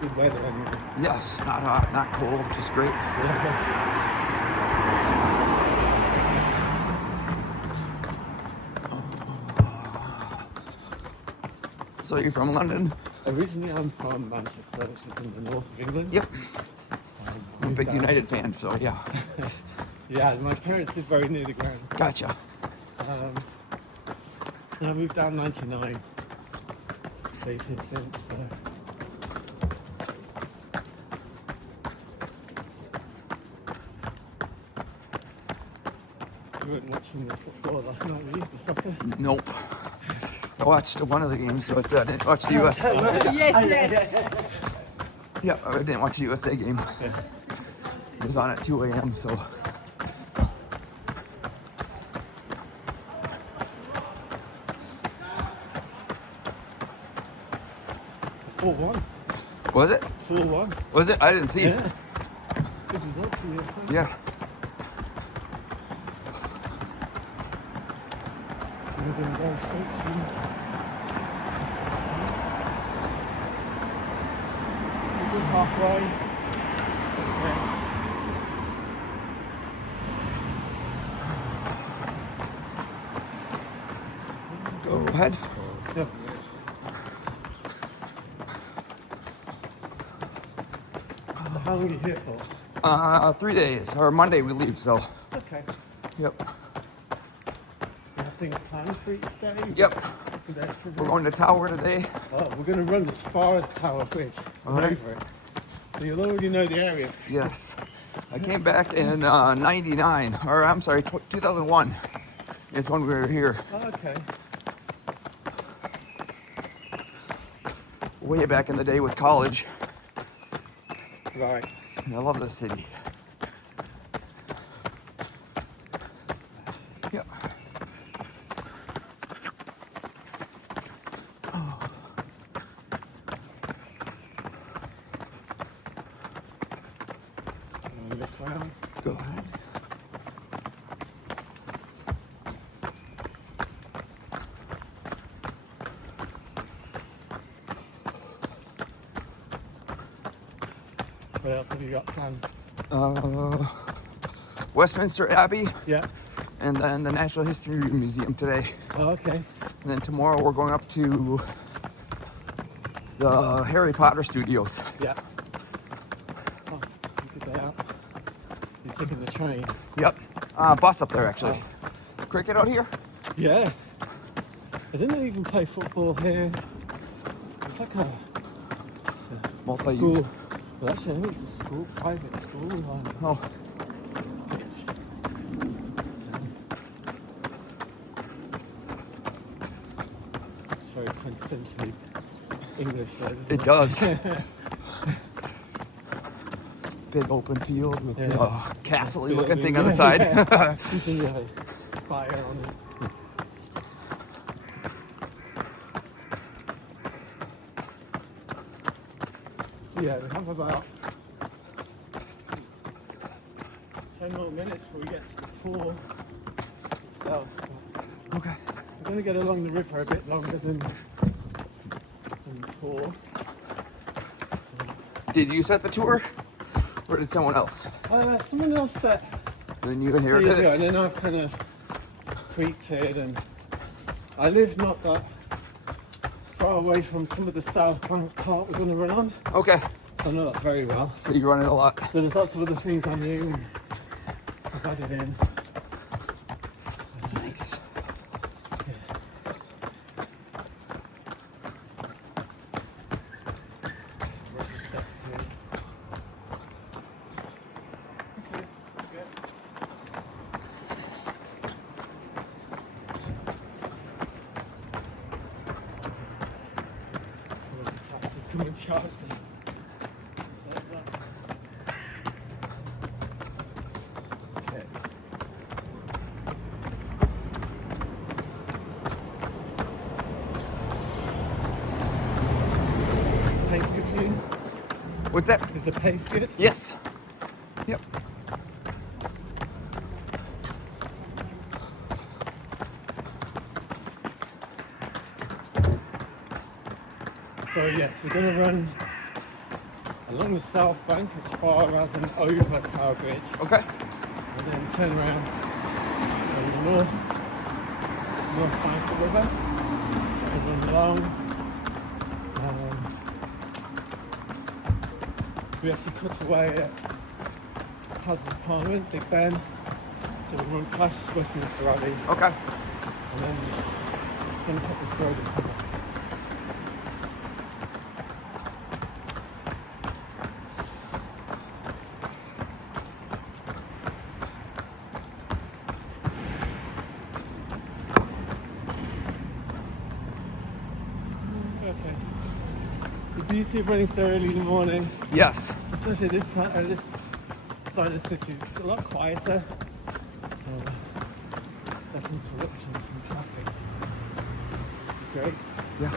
good weather anyway. Yes, not hot, not cold, just great. So you're from London? Originally, I'm from Manchester, which is in the north of England. Yep. I'm a big United fan, so yeah. Yeah, my parents live very near the ground. Gotcha. And I moved down in 99. Stayed here since. You weren't watching the football last night, were you? The soccer? Nope. I watched one of the games, but I didn't watch the US. Yes. Yeah, I didn't watch the USA game. It was on at 2 a.m., so. 4-1. Was it? 4-1. Was it? I didn't see it. Yeah. Good result to you, I think. Yeah. Halfway. Go ahead. Yeah. So how long are you here for? 3 days, or Monday we leave, so. Okay. Yep. You have things planned for each day? Yep. We're going to Tower today. Oh, we're going to run as far as Tower Bridge and Alright. over it. So you'll already know the area. Yes. I came back in 99, or I'm sorry, 2001 is when we were here. Oh, okay. Way back in the day with college. Right. And I love this city. Yeah. This round. Go ahead. What else have you got planned? Westminster Abbey, Yeah. and then the Natural History Museum today. Oh, okay. And then tomorrow we're going up to the Harry Potter studios. Yeah. Oh, good day out. You're taking the train. Yep. Bus up there, actually. Cricket out here? Yeah. I didn't even play football here. It's like a Multi-use. school. Well, actually, I think it's a school, private school. Oh, It's very quintessentially English, though, doesn't it does. Big open field with Yeah. castle-y looking thing on the side. Something with a spire on it. So yeah, we have about 10 more minutes before we get to the tour itself. Okay. We're going to get along the river a bit longer than the tour. Did you set the tour, or did someone else? Someone else set Then you 2 inherited years ago, it? and then I've kind of tweaked it, and I live not that far away from some of the South Bank part we're going to run on, Okay. so I know that very well. So you run it a lot. So there's lots of other things I knew, and I've added in. Nice. Come and charge them. So that's that. Okay. Pace good for you? What's that? Is the pace good? Yes. Yep. So yes, we're going to run along the south bank as far as and over Tower Bridge, Okay. and then turn around on the north bank of the river, and run along. We actually cut away at Houses of Parliament, Big Ben, so we run past Westminster Abbey, Okay. and then up this road. And come back. Okay. The beauty of running so early in the morning, Yes. especially this side of the city, is a lot quieter. So, less interruptions from traffic. This is great. Yeah.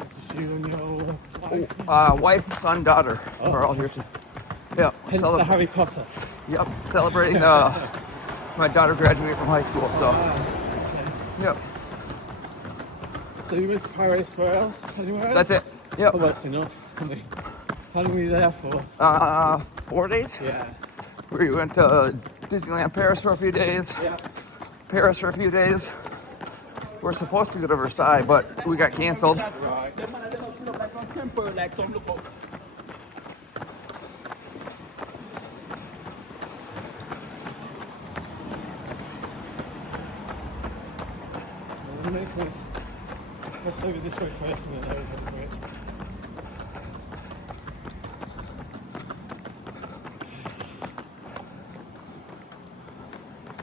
It's just you and your wife. Wife, son, daughter are all here too. Yeah. Hence the Harry Potter. Yep. Celebrating my daughter graduated from high school. So. Okay. Yep. So you went to Paris, where else? Anywhere else? That's it. Yep. Well, that's enough. How long were you there for? 4 days. Yeah. We went to Disneyland Paris for a few days. Yeah. Paris for a few days. We're supposed to go to Versailles, but we got canceled. Right. Let's over this way first and then over the bridge.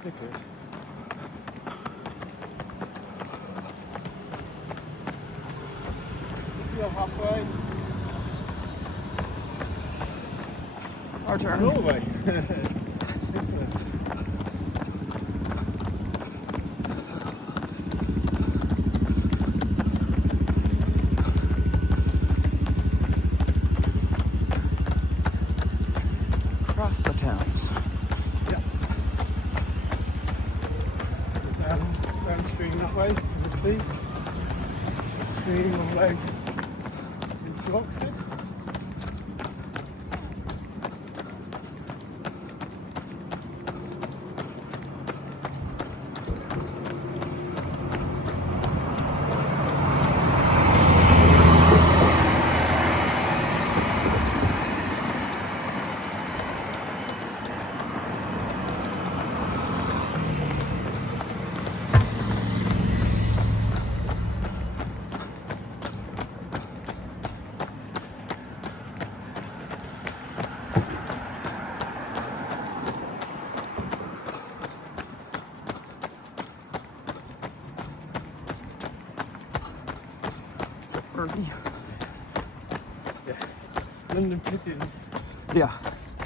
They're good. You're halfway. Our turn. Norway. Excellent. Across the Thames. Yeah. So downstream that way to the sea. Upstream all the way into Oxford. Early. Yeah. London pigeons. Yeah. I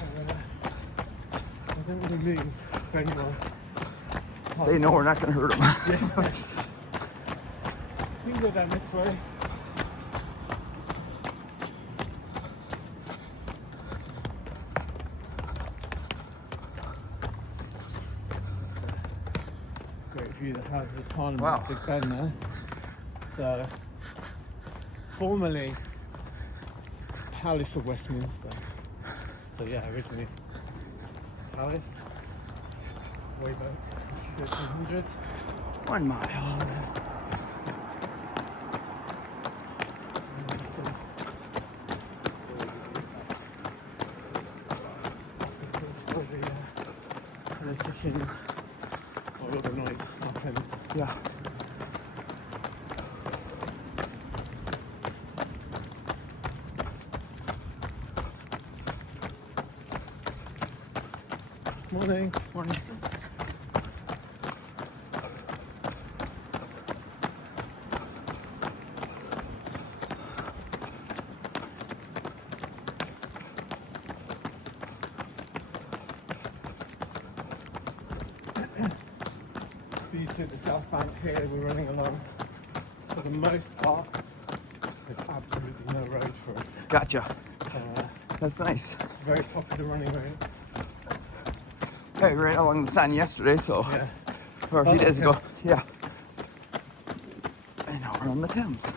don't really move very well. They know we're not going to hurt them. Yeah. We can go down this way. That's a great view of the Houses of Parliament. Wow. Big Ben there. So, formerly Palace of Westminster. So yeah, originally Palace. Way back 1300s. 1 mile. Offices for the politicians, or all the noise happens. Yeah. Morning. Morning. Beauty of the South Bank here, we're running along for the most part there's absolutely no road for us. Gotcha. So That's nice. it's a very popular running route. Hey, right along the sun yesterday, so Yeah. or a few days okay. ago. Yeah. And now we're on the Thames.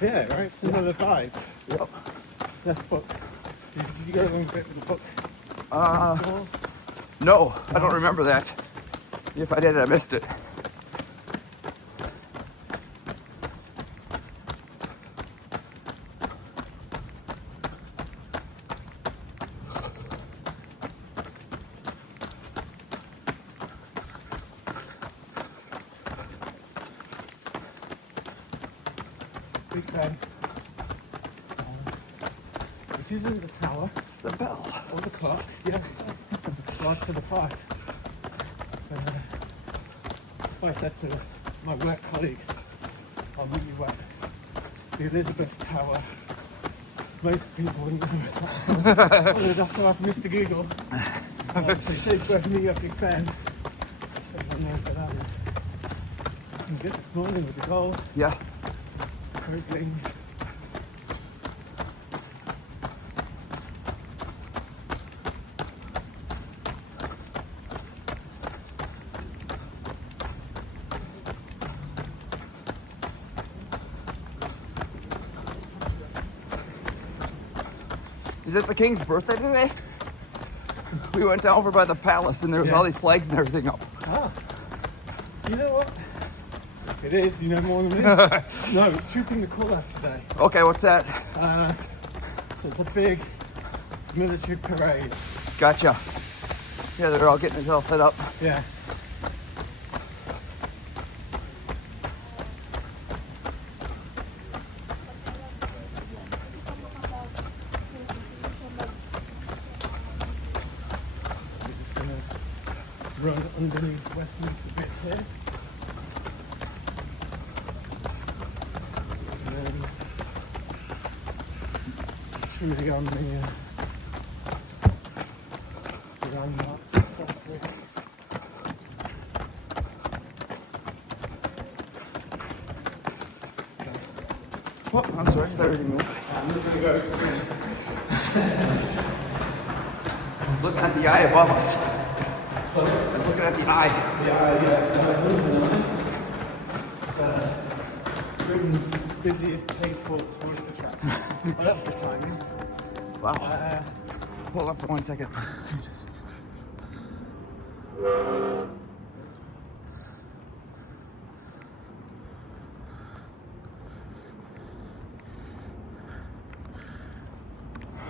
Yeah, right. It's another vibe. Yep. Let's book. Did you go along a bit with the book Uh, festivals? no, I don't remember that. If I did, I missed it. Big Ben. It isn't the tower It's the bell. or the clock. Yeah. Well, to the 5. If I said to my work colleagues, I'll meet you at the Elizabeth Tower, most people wouldn't know where that was. They'd have to ask Mr. Google. So he said, where me up Big Ben. Everyone knows where that is. I'm good this morning with the gold, Yeah. very bling. Is it the King's birthday today? We went down over by the palace and there was Yeah. all these flags and everything up. Ah, you know what? If it is, you know more than me. No, it's Trooping the Colour today. Okay, what's that? So it's a big military parade. Gotcha. Yeah, they're all getting it all set up. Yeah. We're just gonna run underneath Westminster Bridge here. And then truly on the landmarks and so forth. Oh, I'm sorry. Everything moved. I'm gonna go soon. I was looking at the eye above us. So, I was looking at the eye. yeah, so Britain's busiest paid for tourist attraction. Oh, that's good timing. Wow. Hold on for 1 second.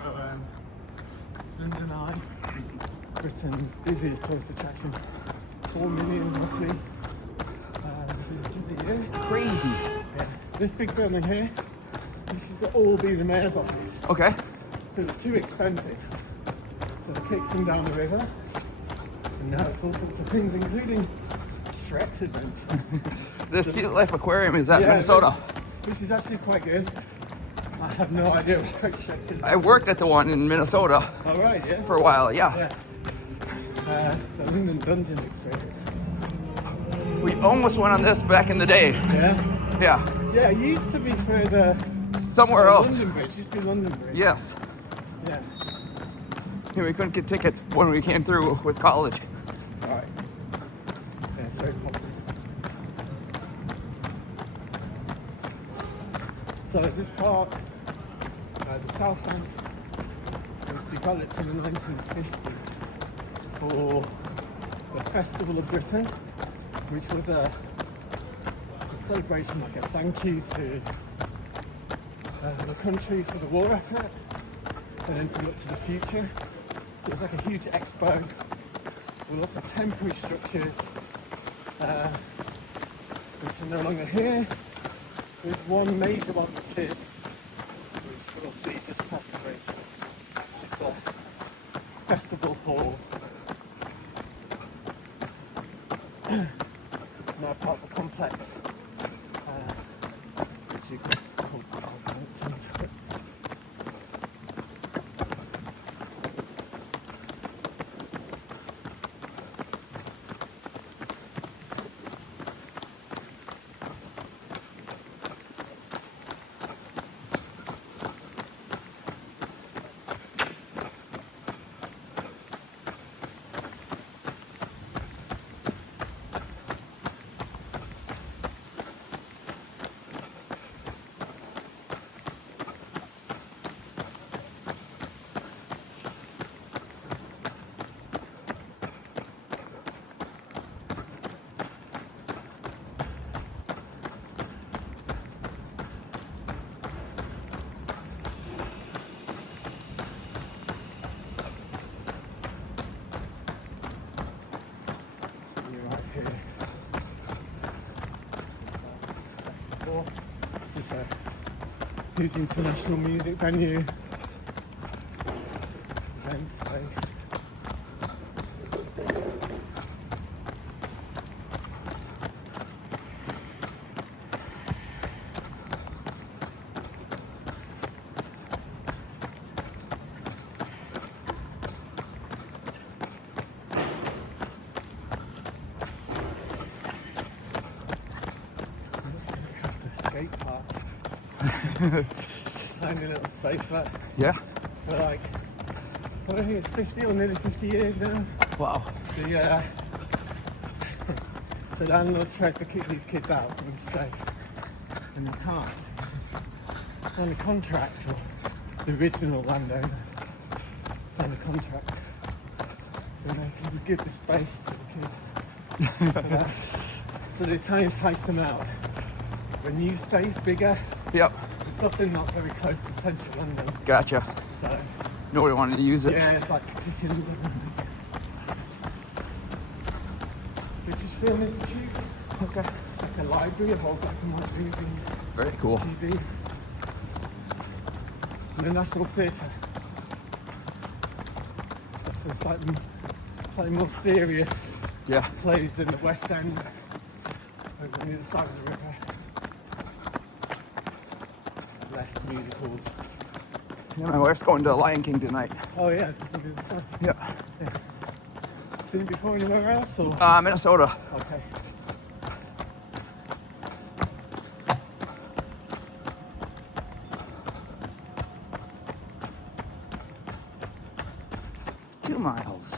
So, London Eye, Britain's busiest tourist attraction. 4 million roughly visitors a year. Crazy. Yeah. This big building here, this is to all be the mayor's office. Okay. So it's too expensive. So they kicked them down the river. And now it's all sorts of things, including Shrek's adventure. The Sea Life Aquarium is at Minnesota. This is actually quite good. I have no idea what Shrek's adventure. I worked at the one in Minnesota All right, yeah. for a while, yeah. The London Dungeon experience. We almost went on this back in the day. Yeah. Yeah. Yeah, it used to be for the Somewhere else. London Bridge. It used to be London Bridge. Yes. Yeah. Yeah, we couldn't get tickets when we came through with college. All right. Yeah, it's very popular. So this part, the South Bank, was developed in the 1950s for the Festival of Britain, which was a celebration, like a thank you to the country for the war effort, and then to look to the future. So it was like a huge expo with lots of temporary structures, which are no longer here. There's one major one which we'll see just past the bridge, which is the Festival Hall. Now part of a complex, which you could call the South Bank Centre. before. It's a huge international music venue, event space. Skate park. Tiny little space for Yeah. like, I don't think it's 50 or nearly 50 years now. Wow. The landlord tries to keep these kids out from the space, and they can't. It's on the contract, or the original landowner. It's on the contract, so they can give the space to the kids. So they try and entice them out. A new space, bigger. Yep. It's often not very close to central London, Gotcha. so Nobody wanted to use it. yeah, it's like petitions of British Film Institute. Okay. It's like a library of all black and white movies, Very cool. TV, and the National Theatre. So it's slightly more serious Yeah. plays than the West End, over on the other side of the river. Less musicals. Yeah, my wife's going to Lion King tonight. Oh yeah, just on the other side. Yeah. Seen it before anywhere else, or? Minnesota. Okay. Two miles.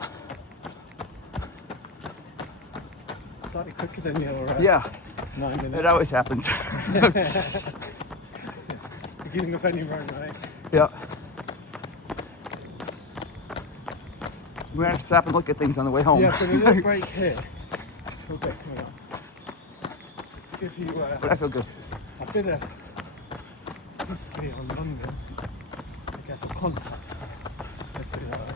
Slightly quicker than your Yeah. 9 minutes. It always happens. Beginning of any run, right? Yeah. We're gonna have to stop and look at things on the way home. Yeah, so a little break here. A little bit coming up. Just to give you But I feel good. a bit of history on London. I guess of context. Let's put it that way.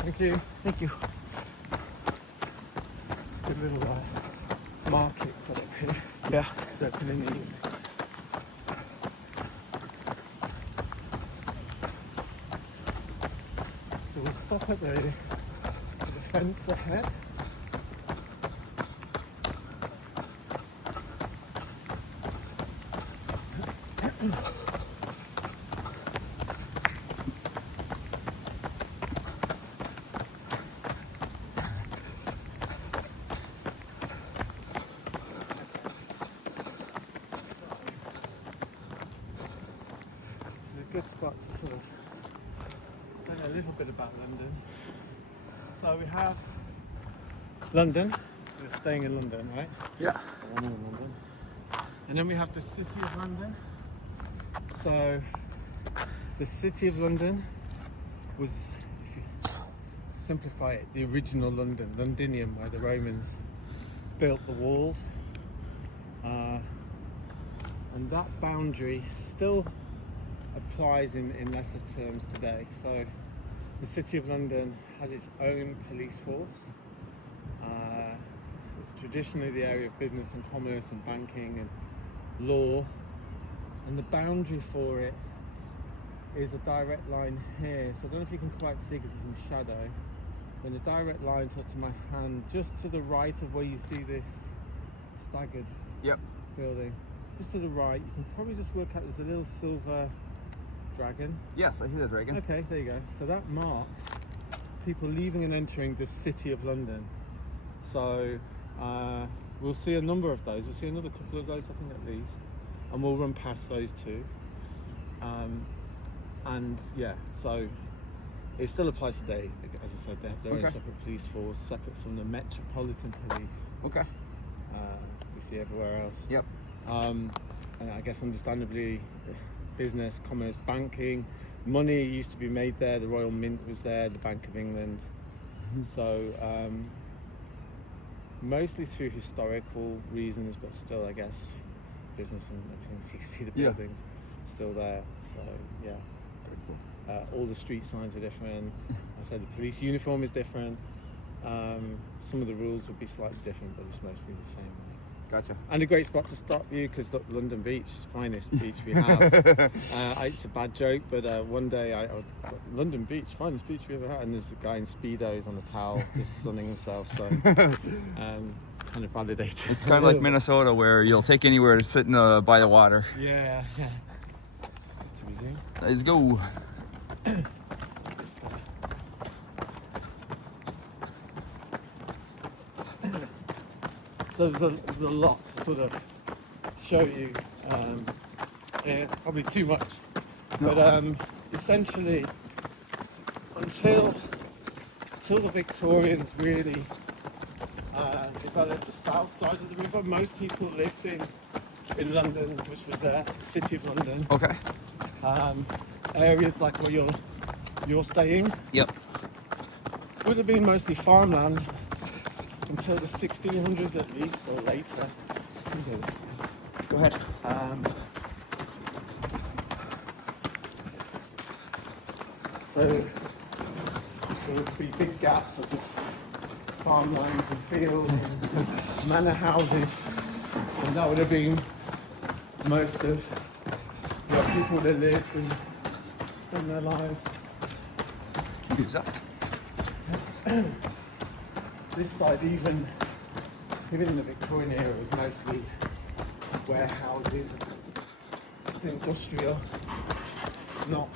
Thank you. Thank you. It's a good little market set up here. Yeah. It's open in the evenings. So we'll stop at the fence ahead. Good spot to sort of explain a little bit about London. So we have London, we're staying in London, right? Yeah. I'm in London. And then we have the City of London. So the City of London was, if you simplify it, the original London, Londinium, where the Romans built the walls. And that boundary still applies in lesser terms today. So the City of London has its own police force. It's traditionally the area of business and commerce and banking and law, and the boundary for it is a direct line here. So I don't know if you can quite see because it's in shadow. Then the direct line sort of to my hand, just to the right of where you see this staggered Yep. building. Just to the right, you can probably just work out there's a little silver dragon. Yes, I see the dragon. Okay, there you go. So that marks people leaving and entering the City of London. So we'll see a number of those. We'll see another couple of those, I think, at least. And we'll run past those two. And yeah, so it still applies today. As I said, they have their own Okay. separate police force, separate from the Metropolitan Police. Okay. We see everywhere else. Yep. And I guess understandably, business, commerce, banking, money used to be made there. The Royal Mint was there, the Bank of England. So mostly through historical reasons, but still, I guess, business and everything. So you see the Yeah. buildings still there. So yeah, Very cool. all the street signs are different. I said the police uniform is different. Some of the rules would be slightly different, but it's mostly the same. Gotcha. And a great spot to stop you because London Beach, finest beach we have. It's a bad joke, but one day I London Beach, finest beach we ever had, and there's a guy in speedos on a towel just sunning himself. So kind of validated. It's kind of like Minnesota, where you'll take anywhere to sit by the water. Yeah. Too easy. Let's go. So there's a lot to sort of show you. Probably too much. No. But essentially, until the Victorians really developed the south side of the river, most people lived in London, which was the City of London. Okay. Areas like where you're staying Yep. would have been mostly farmland until the 1600s at least, or later. Go ahead. So there would be big gaps of just farmlands and fields and manor houses, and that would have been most of where people would have lived and spent their lives. Excuse us. This side, even in the Victorian era, was mostly warehouses, just industrial. Not,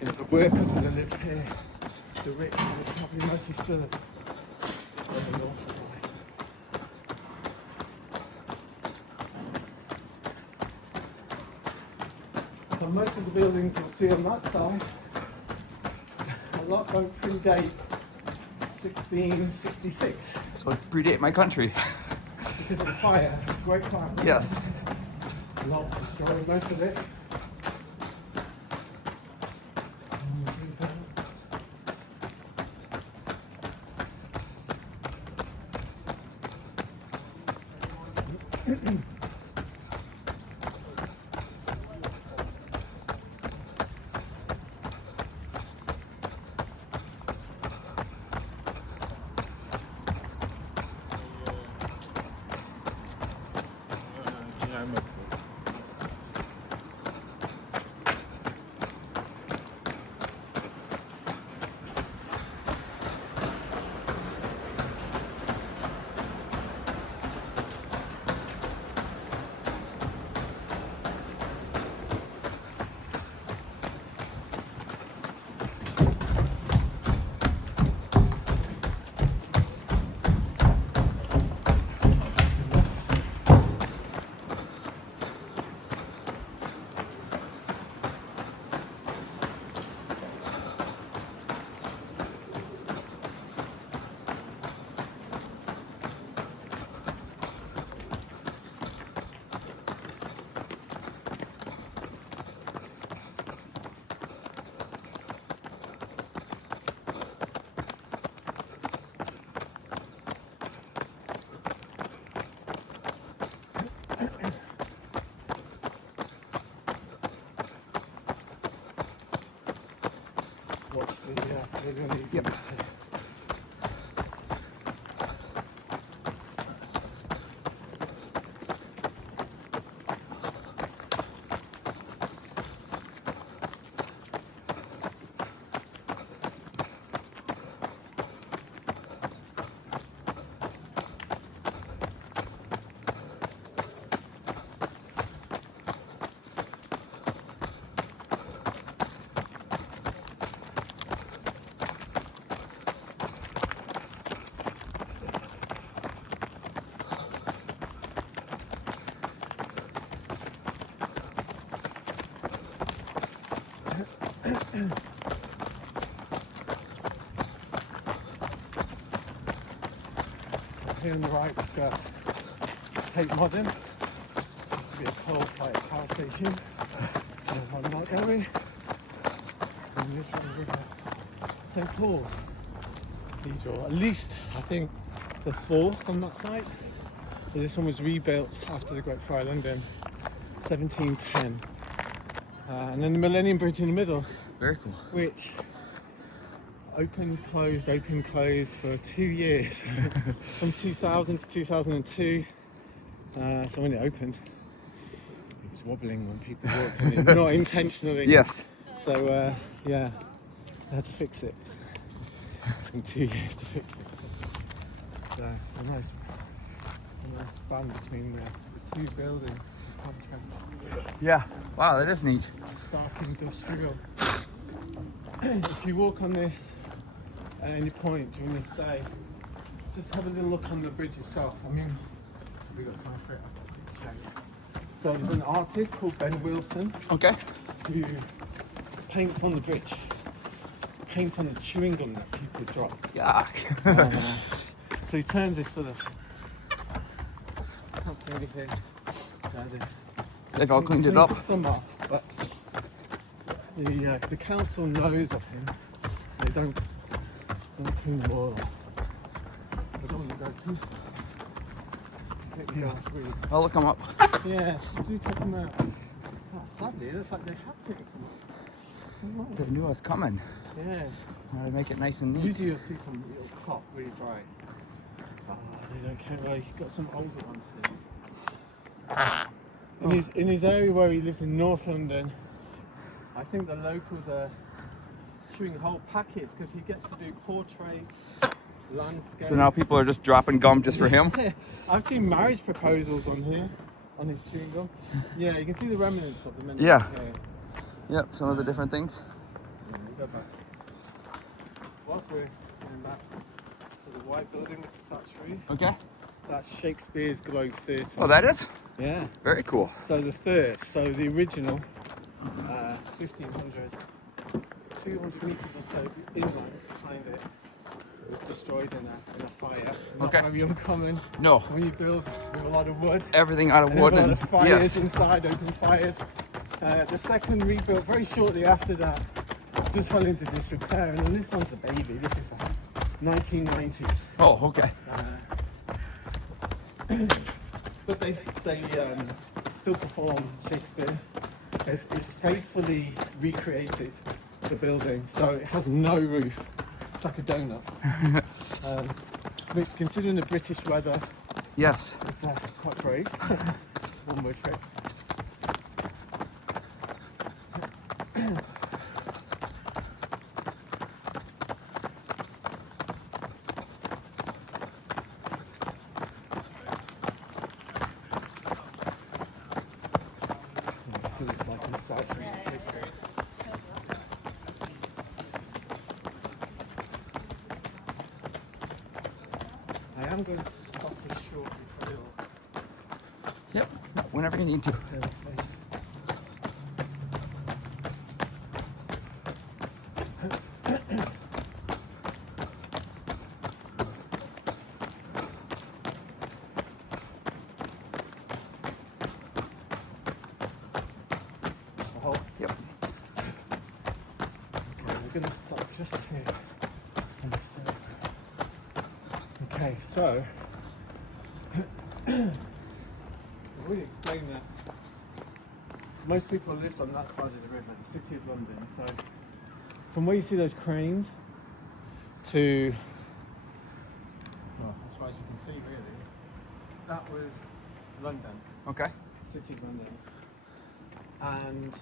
the workers would have lived here. The rich would have probably mostly still have on the north side. But most of the buildings you'll see on that side, a lot don't predate 1666 So predate my country. because of the fire. It's a great fire. Yes. A lot was destroyed, most of it. Watch the Yep. Here on the right we've got Tate Modern. This used to be a coal-fired power station. On that area. And this one we've got St Paul's Cathedral. At least I think the fourth on that site. So this one was rebuilt after the Great Fire of London, 1710. And then the Millennium Bridge in the middle, Very cool. which opened, closed for 2 years, from 2000 to 2002. So when it opened, it was wobbling when people walked on it, not intentionally. Yes. So yeah, I had to fix it. It took me 2 years to fix it. It's a nice span between the two buildings. The contrast. Yeah. Wow, that is neat. Stark industrial. If you walk on this at any point during this day, just have a little look on the bridge itself. I mean, we got time for it. I can show you. So there's an artist called Ben Wilson Okay. who paints on the bridge. Paints on the chewing gum that people drop. Yeah. So he turns this sort of. I can't see anything. They've all cleaned it up. Some off, but the council knows of him. They don't clean them all off. They don't want to go too. Really. I'll look them up. Yes, do check them out. Oh, sadly, it looks like they have picked some up. They knew I was coming. Yeah. How to make it nice and neat. Usually you'll see some little clock really bright. Oh, they don't care. Well, he's got some older ones here. In his area where he lives in North London, I think the locals are chewing whole packets because he gets to do portraits, landscapes. So now people are just dropping gum just for him? I've seen marriage proposals on here, on his chewing gum. Yeah, you can see the remnants of them. Yeah. Yep, some of the different things. Yeah, we'll go back. Whilst we're going back to the white building with the thatch roof, Okay. that's Shakespeare's Globe Theatre. Oh, that is? Yeah. Very cool. So the original 1500, 200 metres or so inland behind it was destroyed in a fire. Not Okay. very uncommon No. when you build with a lot of wood. Everything out of And wood a lot and of fires yes. inside, open fires. The second rebuilt very shortly after that just fell into disrepair, and this one's a baby. This is 1990s. Oh, okay. But they still perform Shakespeare. It's faithfully recreated the building, so it has no roof. It's like a donut. Which, considering the British weather, Yes. is quite brave. One word for it. That's what it's like inside from the distance. I am going to stop this shortly for a little. Yep. Whenever you need to. Just the whole. Yep. Okay, we're going to stop just here. On this side. Okay, so I've already explained that most people lived on that side of the river, the City of London. So from where you see those cranes to, well, as far as you can see really, that was London, Okay. City of London. And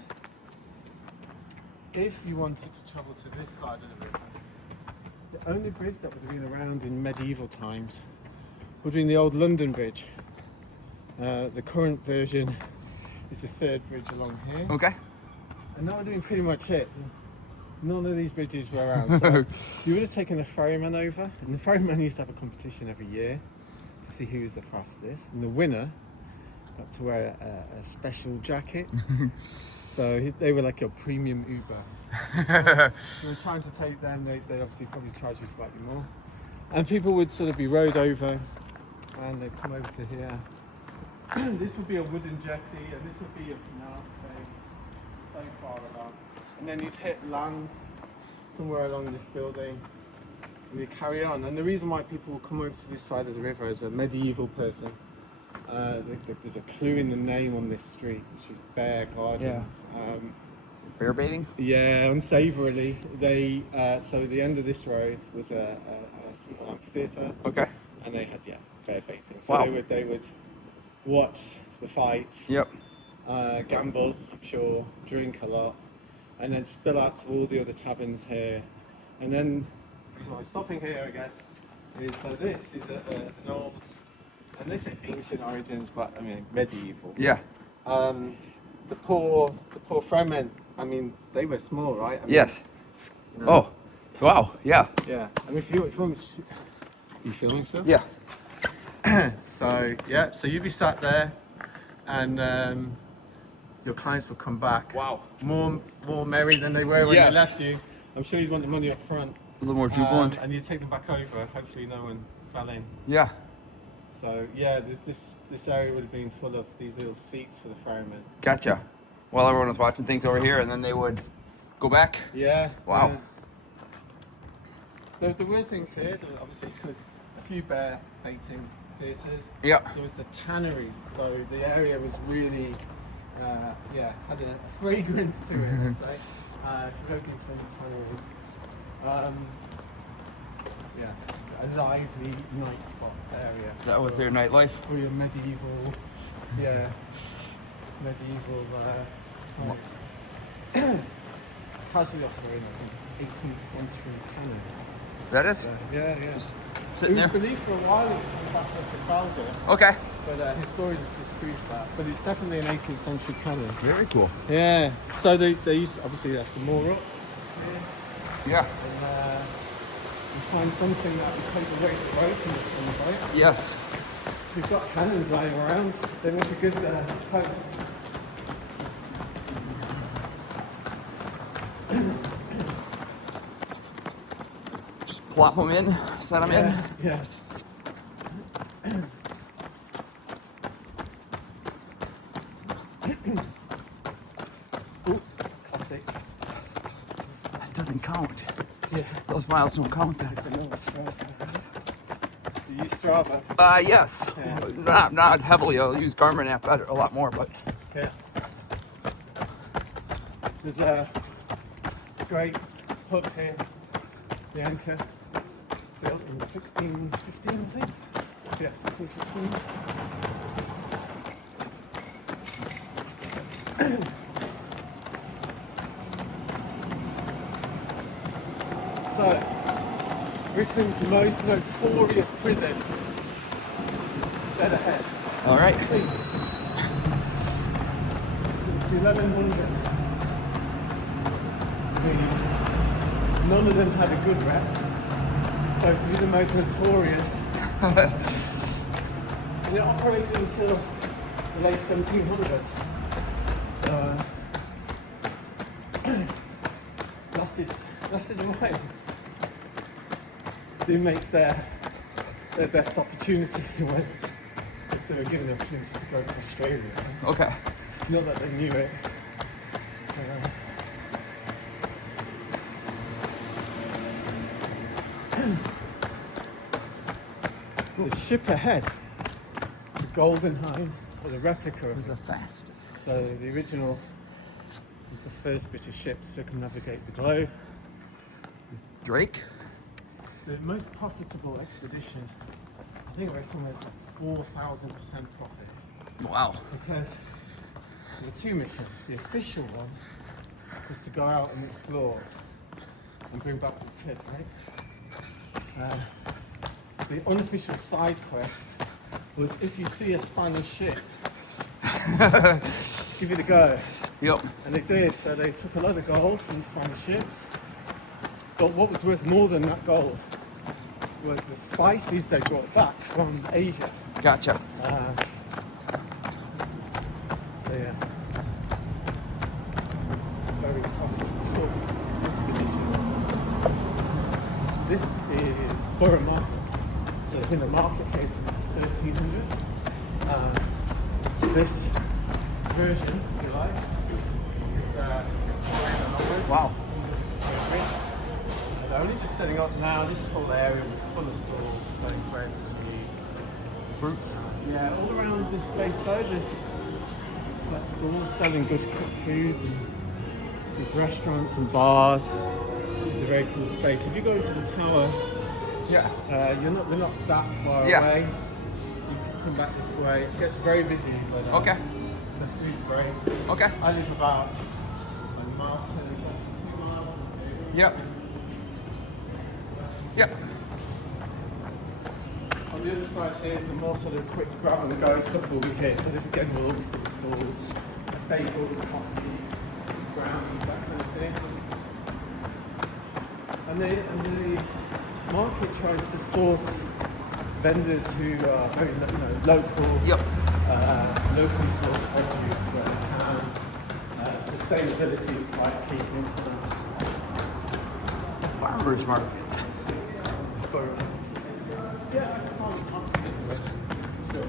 if you wanted to travel to this side of the river, the only bridge that would have been around in medieval times would have been the old London Bridge. The current version is the third bridge along here. Okay. And that would have been pretty much it. None of these bridges were around. So you would have taken a ferryman over, and the ferryman used to have a competition every year to see who was the fastest. And the winner got to wear a special jacket. So they were like your premium Uber. So we're trying to take them, they obviously probably charge you slightly more. And people would sort of be rowed over and they'd come over to here. This would be a wooden jetty and this would be a canal space, so far along. And then you'd hit land somewhere along this building and you'd carry on. And the reason why people will come over to this side of the river as a medieval person, there's a clue in the name on this street, which is Bear Gardens. Bear baiting? Yeah, unsavourily. So the end of this road was a small amphitheatre. Okay. And they had bear baiting. So Wow. they would watch the fights, Yep. gamble, I'm sure, drink a lot, and then spill out to all the other taverns here. And then, so I'm stopping here, I guess, so this is an old, and they say ancient origins, but I mean medieval. Yeah. The poor Fremen, I mean, they were small, right? I mean, Yes. you know, Oh. Wow. Yeah. Yeah. I mean, if you filming stuff? Yeah. So yeah, so you'd be sat there, and your clients would come back. Wow. More merry than they were when Yes. they left you. I'm sure you'd want the money up front. A little more jubilant. And you take them back over. Hopefully, no one fell in. Yeah. So yeah, this area would have been full of these little seats for the ferrymen. Gotcha. While everyone was watching things over here, and then they would go back. Yeah. Wow. There were things here. Obviously, there was a few bear painting theatres. Yeah. There was the tanneries, so the area was really, had a fragrance to it, I'd say. If you've ever been to any tanneries. It's a lively night spot area. That was their nightlife. For your medieval, times. Casually offering us an 18th century cannon. That is. So, yeah. Sitting It was there. believed for a while it was from the Battle of Trafalgar, Okay. but historians have disproved that. But it's definitely an 18th century cannon. Very cool. Yeah. So they used obviously they have to moor up Yeah. and find something that would take away the brokenness from the boat. Yes. If you've got cannons lying around, they make a good post. Just plop them in, set them in. Yeah. Ooh, classic. It doesn't count. Yeah. Those miles don't count then. I know Strava. Do you use Strava? Yes. Yeah. Not heavily. I'll use Garmin app a lot more, but Yeah. There's a great pub here, the Anchor, built in 1615, I think. Yeah, 1615. So, Britain's most notorious prison, dead ahead. all right. Since the 1100s. None of them had a good rep. So to be the most notorious, and it operated until the late 1700s. So lasted a while. The inmates there, their best opportunity was if they were given the opportunity to go to Australia. Okay. Not that they knew it. The ship ahead, the Golden Hind, or the replica of The it. fastest. So the original was the first British ship to circumnavigate the globe. Drake. The most profitable expedition, I think it was somewhere like 4,000% profit. Wow. Because there were two missions. The official one was to go out and explore and bring back the kid, right? The unofficial side quest was if you see a Spanish ship, give it a go. Yep. And they did, so they took a lot of gold from the Spanish ships. But what was worth more than that gold was the spices they brought back from Asia. Gotcha. So yeah, very profitable expedition. This is Borough Market. So it's been a market here since the 1300s. This version, if you like, is Wow. They're only just setting up now. This whole area was full of stalls selling breads, teas, Fruit. yeah, all around this space though, there's like stalls selling good cooked foods and there's restaurants and bars. It's a very cool space. If you go into the tower, Yeah. they're not that far Yeah. away. You can come back this way. It gets very busy, but Okay. the food's great. Okay. I live about a miles, 10 less than 2 miles. Yep. Yep. On the other side here is the more sort of quick grab and go stuff will be here. So there's again all the food stalls, bagels, coffee, brownies, that kind of thing. And the market tries to source vendors who are very local, Yep. locally sourced produce where they can. Sustainability is quite a key thing for them. Farmers market. Yeah, I can find something anyway. Sure.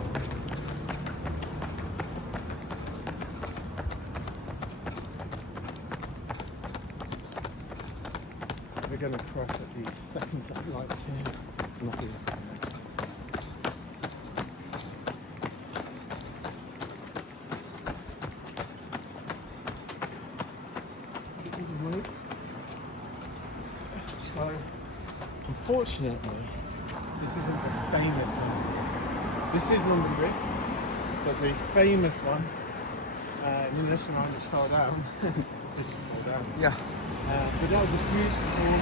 We're going to cross at the second set of lights here. It's not here. So, unfortunately, this isn't the famous one. This is London Bridge, but the famous one, in the national line which fell down, it just fell down. Yeah. But that was a beautiful,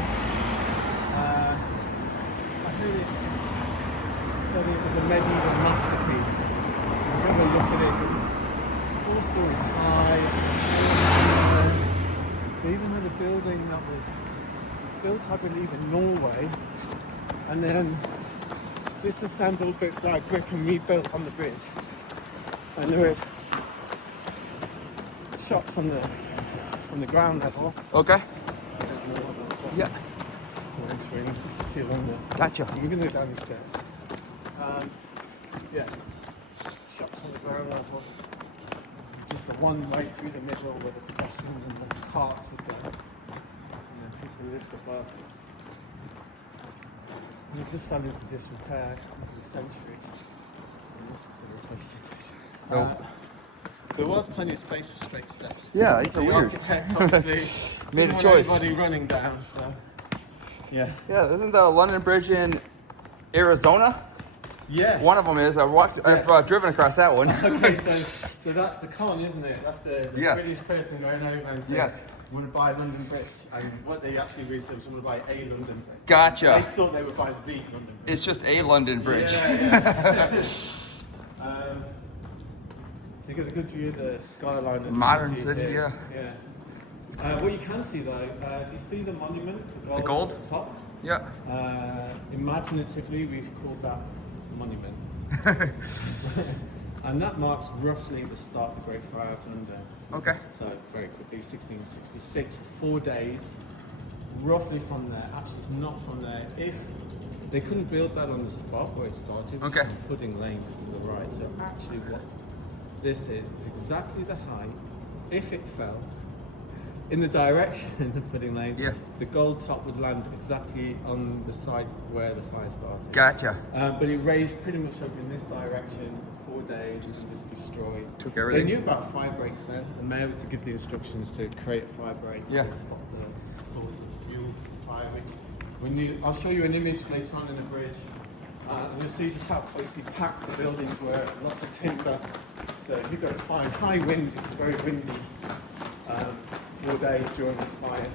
I heard it said it was a medieval masterpiece. If you have a look at it, it was 4 stories high. They even had a building that was built, I believe, in Norway, and then disassembled bit by brick and rebuilt on the bridge. And there was shops on the ground level. Okay. There's another one that's got- Yeah. So we're entering the city of London. Gotcha. We're going to go down the stairs. Yeah. Shops on the ground level. Just a one way through the middle where the pedestrians and the carts would go. And then people lived above. And it just fell into disrepair over the centuries. And this is the replacing it. There was plenty of space for straight steps. Yeah, these are The weird. architect obviously Made a didn't choice. want anybody running down, so yeah. Yeah, isn't the London Bridge in Arizona? Yes. One of them is. I've Yes. driven across that one. Okay, so that's the con, isn't it? That's the Yes. British person going over and saying, Yes. "Want to buy London Bridge?" And what they actually researched was, "Want to buy a London Bridge." Gotcha. They thought they would buy the London Bridge. It's just a London Bridge. Yeah. So you get a good view of the skyline of the Modern city, here. Yeah. What you can see though, do you see the monument? The gold? At the top? Yeah. Imaginatively, we've called that monument. And that marks roughly the start of the Great Fire of London. Okay. So very quickly, 1666, 4 days, roughly from there. Actually, it's not from there. If they couldn't build that on the spot where it started, which Okay. is Pudding Lane just to the right. So actually, what this is exactly the height. If it fell in the direction of Pudding Lane, Yeah. the gold top would land exactly on the site where the fire started. Gotcha. But it raised pretty much over in this direction, 4 days, and was destroyed. Took They everything. knew about fire breaks then. The mayor was to give the instructions to create a fire break Yeah. to stop the source of fuel for the fire. Which we need. I'll show you an image later on in the bridge. And you'll see just how closely packed the buildings were, lots of timber. So if you've got a fire, high winds, it was very windy. 4 days during the fire.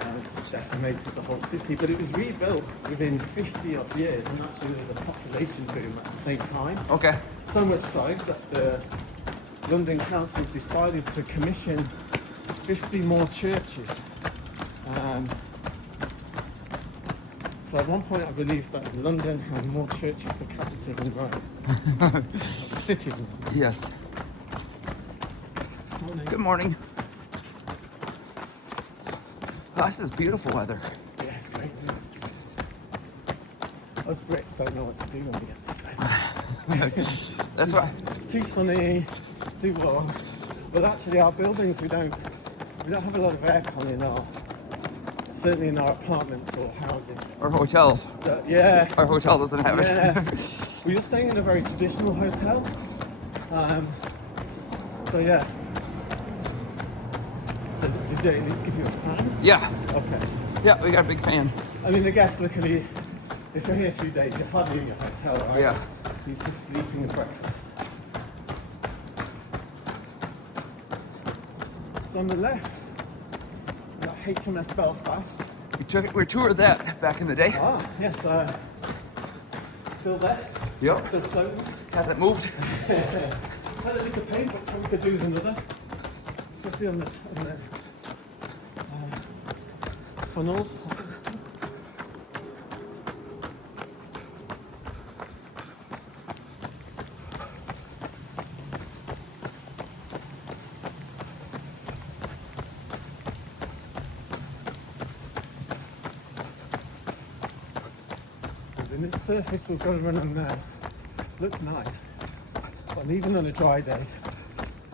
And it just decimated the whole city. But it was rebuilt within 50 odd years, and actually there was a population boom at the same time. Okay. So much so that the London Council decided to commission 50 more churches. So at one point I believe that London had more churches per capita than Rome. The city of London. Yes. Morning. Good morning. Oh, this is beautiful weather. Yeah, it's great, isn't it? Us Brits don't know what to do when we get this weather. That's why. It's too sunny, it's too warm. But actually our buildings, we don't have a lot of aircon in our, certainly in our apartments or houses. Or hotels. So yeah. Our hotel doesn't have it. Yeah. We were staying in a very traditional hotel. So yeah. So did they at least give you a fan? Yeah. Okay. Yeah, we got a big fan. I mean, the guests luckily, if you're here 3 days, you're hardly in your hotel, right? Yeah. He's just sleeping at breakfast. So on the left, we've got HMS Belfast. We toured that back in the day. Ah, yes, still there. Yep. Still floating. Hasn't moved. Had a lick of paint, but probably could do with another. Especially on the funnels. And this surface we're going to run on now looks nice. And even on a dry day,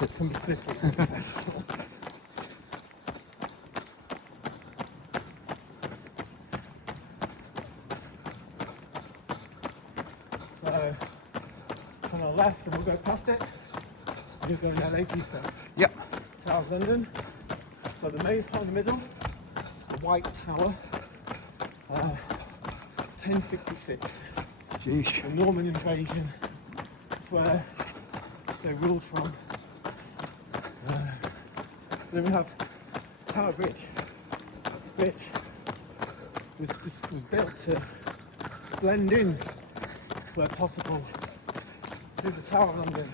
it can be slippery. So, on our left, and we'll go past it. You're going there later, you said. Yep. Tower of London. So the Maypole in the middle, the White Tower, 1066. Jeez. The Norman invasion. That's where they ruled from. Then we have Tower Bridge, which was built to blend in where possible to the Tower of London.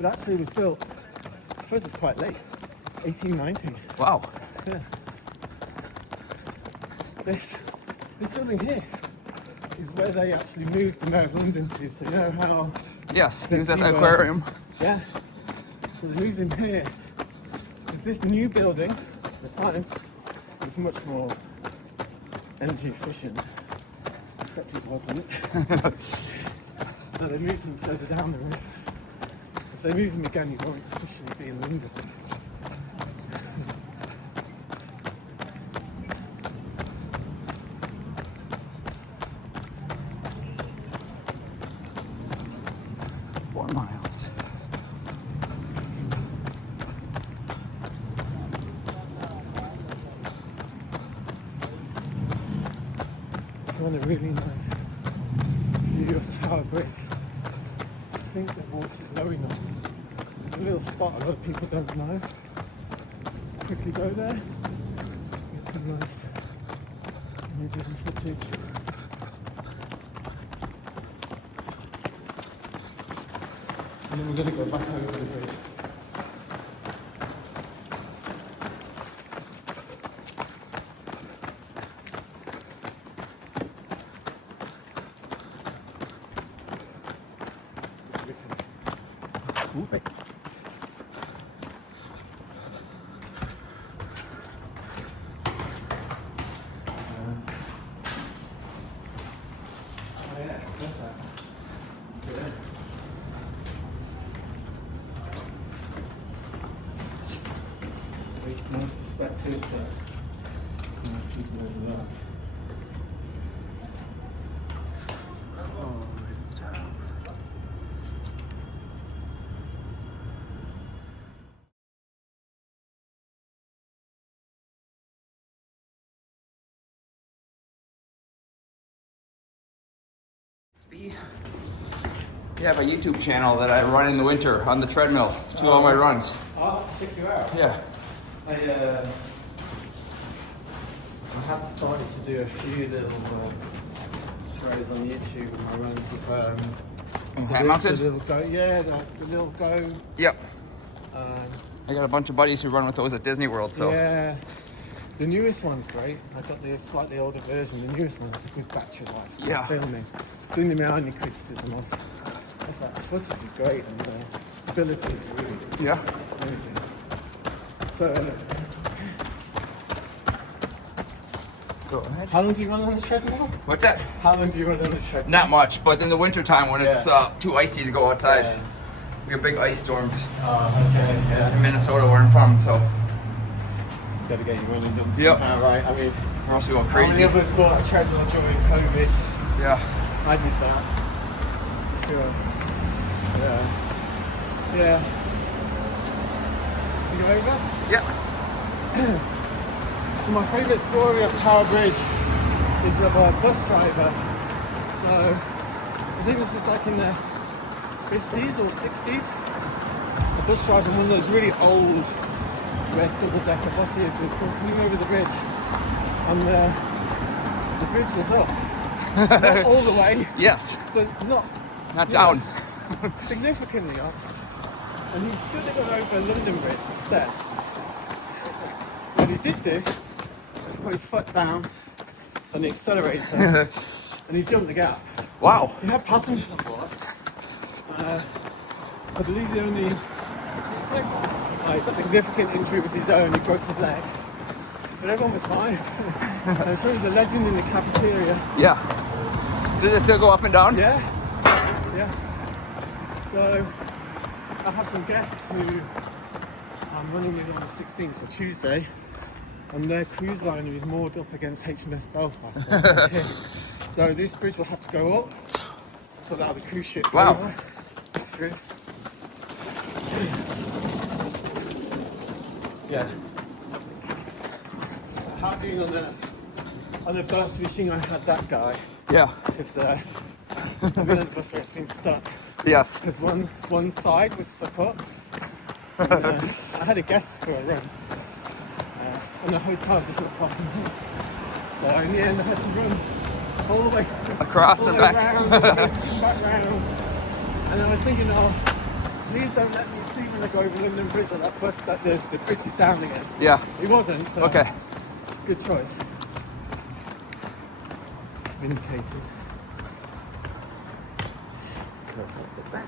But actually it was built, first it's quite late, 1890s. Wow. Yeah. This building here is where they actually moved the Mayor of London to. So you know how... Yes, he was at the SeaWorld. aquarium. Yeah. So they moved him here. Because this new building, at the time, was much more energy efficient. Except it wasn't. So they moved him further down the road. If they move him again, he won't officially be in London. On a really nice view of Tower Bridge. I think the water's low enough. There's a little spot a lot of people don't know. Quickly go there, get some nice images and footage. And then we're going to go back over the bridge. Nice perspective, but people overlap. You have a YouTube channel that I run in the winter on the treadmill. Do all my runs. I'll have to check you out. Yeah. I have started to do a few little shows on YouTube with my runs with Hand mounted? the little go. Yeah, the little go. Yep. Um, I got a bunch of buddies who run with those at Disney World, so. Yeah. The newest one's great. I got the slightly older version. The newest one's a good battery life. Yeah. Filming. Doing my only criticism of that. The footage is great and stability is really good. Yeah. Really good. So, Go ahead. how long do you run on the treadmill? What's that? How long do you run on the treadmill? Not much, but in the winter time when it's too icy to go outside, Yeah. we have big ice storms Oh, okay, yeah. in Minnesota where I'm from, so. Gotta get you running done Yep. somehow, right? I mean, We're also going how crazy. many of us bought a treadmill during COVID? Yeah. I did that. Sure. Yeah. Yeah. You go over? Yeah. So my favourite story of Tower Bridge is of a bus driver. So I think it was just like in the 50s or 60s. A bus driver, one of those really old red double-decker buses, was coming over the bridge, and the bridge was up. Not all the way, Yes. but not Down. significantly up. And he should have gone over London Bridge instead. What he did do was put his foot down on the accelerator and he jumped the gap. Wow. He had passengers on board. I believe the only significant injury was his own. He broke his leg, but everyone was fine. I'm sure he's a legend in the cafeteria. Yeah. Does it still go up and down? Yeah. So I have some guests who I'm running with on the 16th, so Tuesday, and their cruise liner is moored up against HMS Belfast. So this bridge will have to go up to allow the cruise ship Wow. through. Yeah. How doing on the bus, wishing I had that guy, Yeah. because I've been on the bus where it's been stuck. Yes. Because one side was stuck up. And, I had a guest for a room, and the hotel just not far from home. So in the end, I had to run all the way Across all and the way back. round, back round. And I was thinking, oh, please don't let me see when I go over London Bridge on that bus that the bridge is down again. Yeah. It wasn't. So Okay. Good choice. Vindicated. Close up the bench.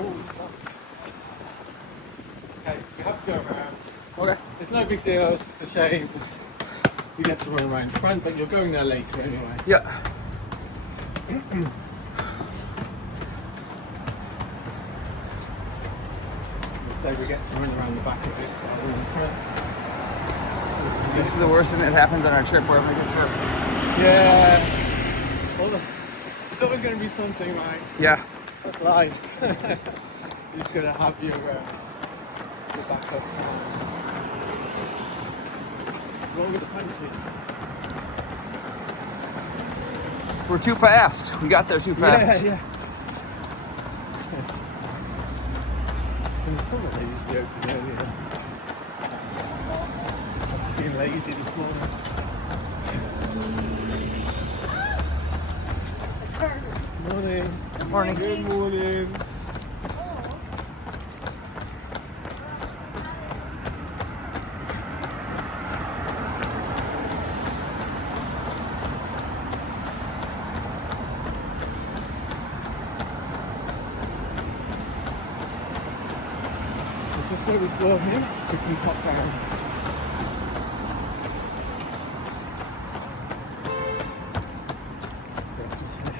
Oh, it's locked. Okay, we have to go around. Okay. It's no big deal, it's just a shame because you get to run around front, but you're going there later anyway. Yeah. Instead we get to run around the back of it rather than the front. This is the worst thing that happens on our trip. We're having a good trip. Yeah. Well, it's always going to be something, right? Yeah. That's life. You're just going to have your backup. Roll with the punches. We're too fast. We got there too fast. Yeah. In the summer they usually open earlier. I've just been lazy this morning. Morning. Morning. Good morning. So just where we saw him, we can pop down. Yeah, just here.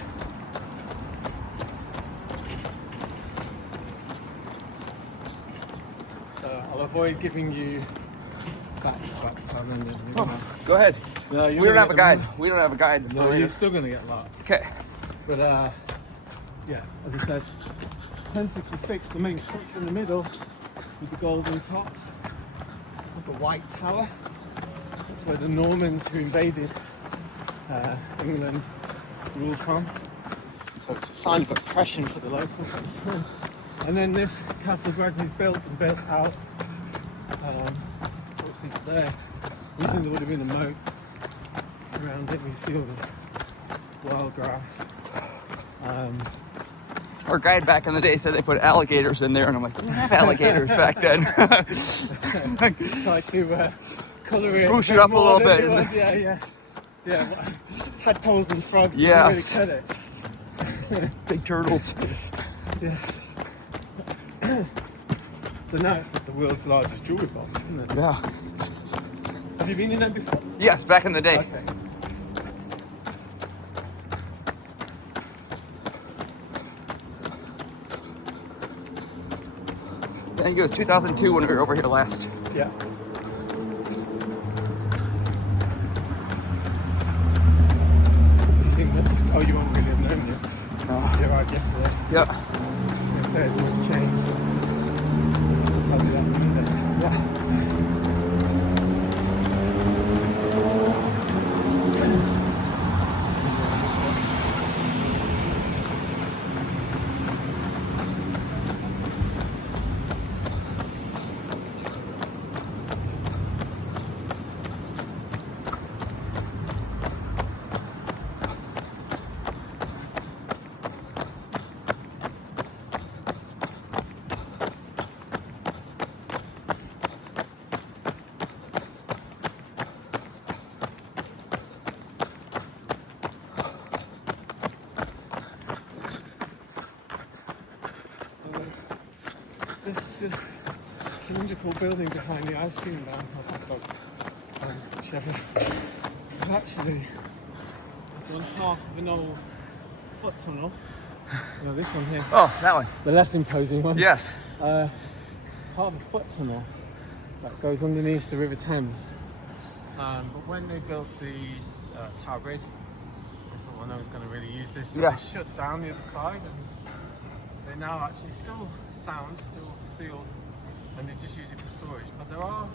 So I'll avoid giving you facts about the South London. Oh, go ahead. No, We don't have a guide. We don't have a guide. No, you're still going to get lost. Okay. But yeah, as I said, 1066, the main structure in the middle with the golden tops. It's called the White Tower. That's where the Normans who invaded England ruled from. So it's a sign of oppression for the locals at the time. And then this castle gradually is built and built out. Obviously it's there. Usually there would have been a moat around it. You see all this wild grass. Our guide back in the day said they put alligators in there, and I'm like, we didn't have alligators back then. Try to colour it. Spruce it up a more little than bit. it was. Yeah. Tadpoles and frogs doesn't Yes. really cut it. Big turtles. Yeah. So now it's like the world's largest jewellery box, isn't it? Yeah. Have you been in there before? Yes, back in the day. Okay. I think it was 2002 when we were over here last. Yeah. Do you think that's just, oh, arrived yesterday. Yeah. They say it's much changed. I have to tell you that on Monday. Yeah. This cylindrical building behind the ice cream van Sheffield is actually one half of an old foot tunnel. No, this one here. Oh, that one. The less imposing one. Yes. Part of a foot tunnel that goes underneath the River Thames. But when they built the Tower Bridge, I thought, well, no one's going to really use this. So Yeah. they shut down the other side, and they now actually still sound, still sealed, and they just use it for storage. But there are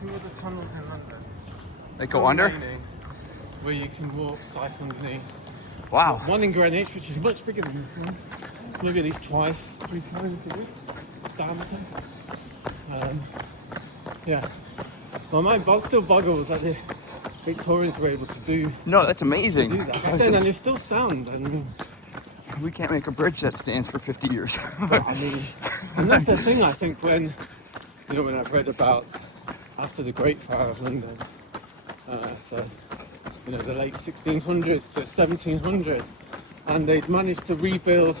two other tunnels in London. They still go under? remaining, where you can walk, cycle underneath. Wow. One in Greenwich, which is much bigger than this one. Maybe at least twice, 3 times a week. Diameter. Yeah. Well, my still boggles that the Victorians were able to do No, that's amazing. that. Back then, and they still sound. And We can't make a bridge that stands for 50 years. I mean, and that's the thing. I think when I've read about after the Great Fire of London, the late 1600s to 1700, and they'd managed to rebuild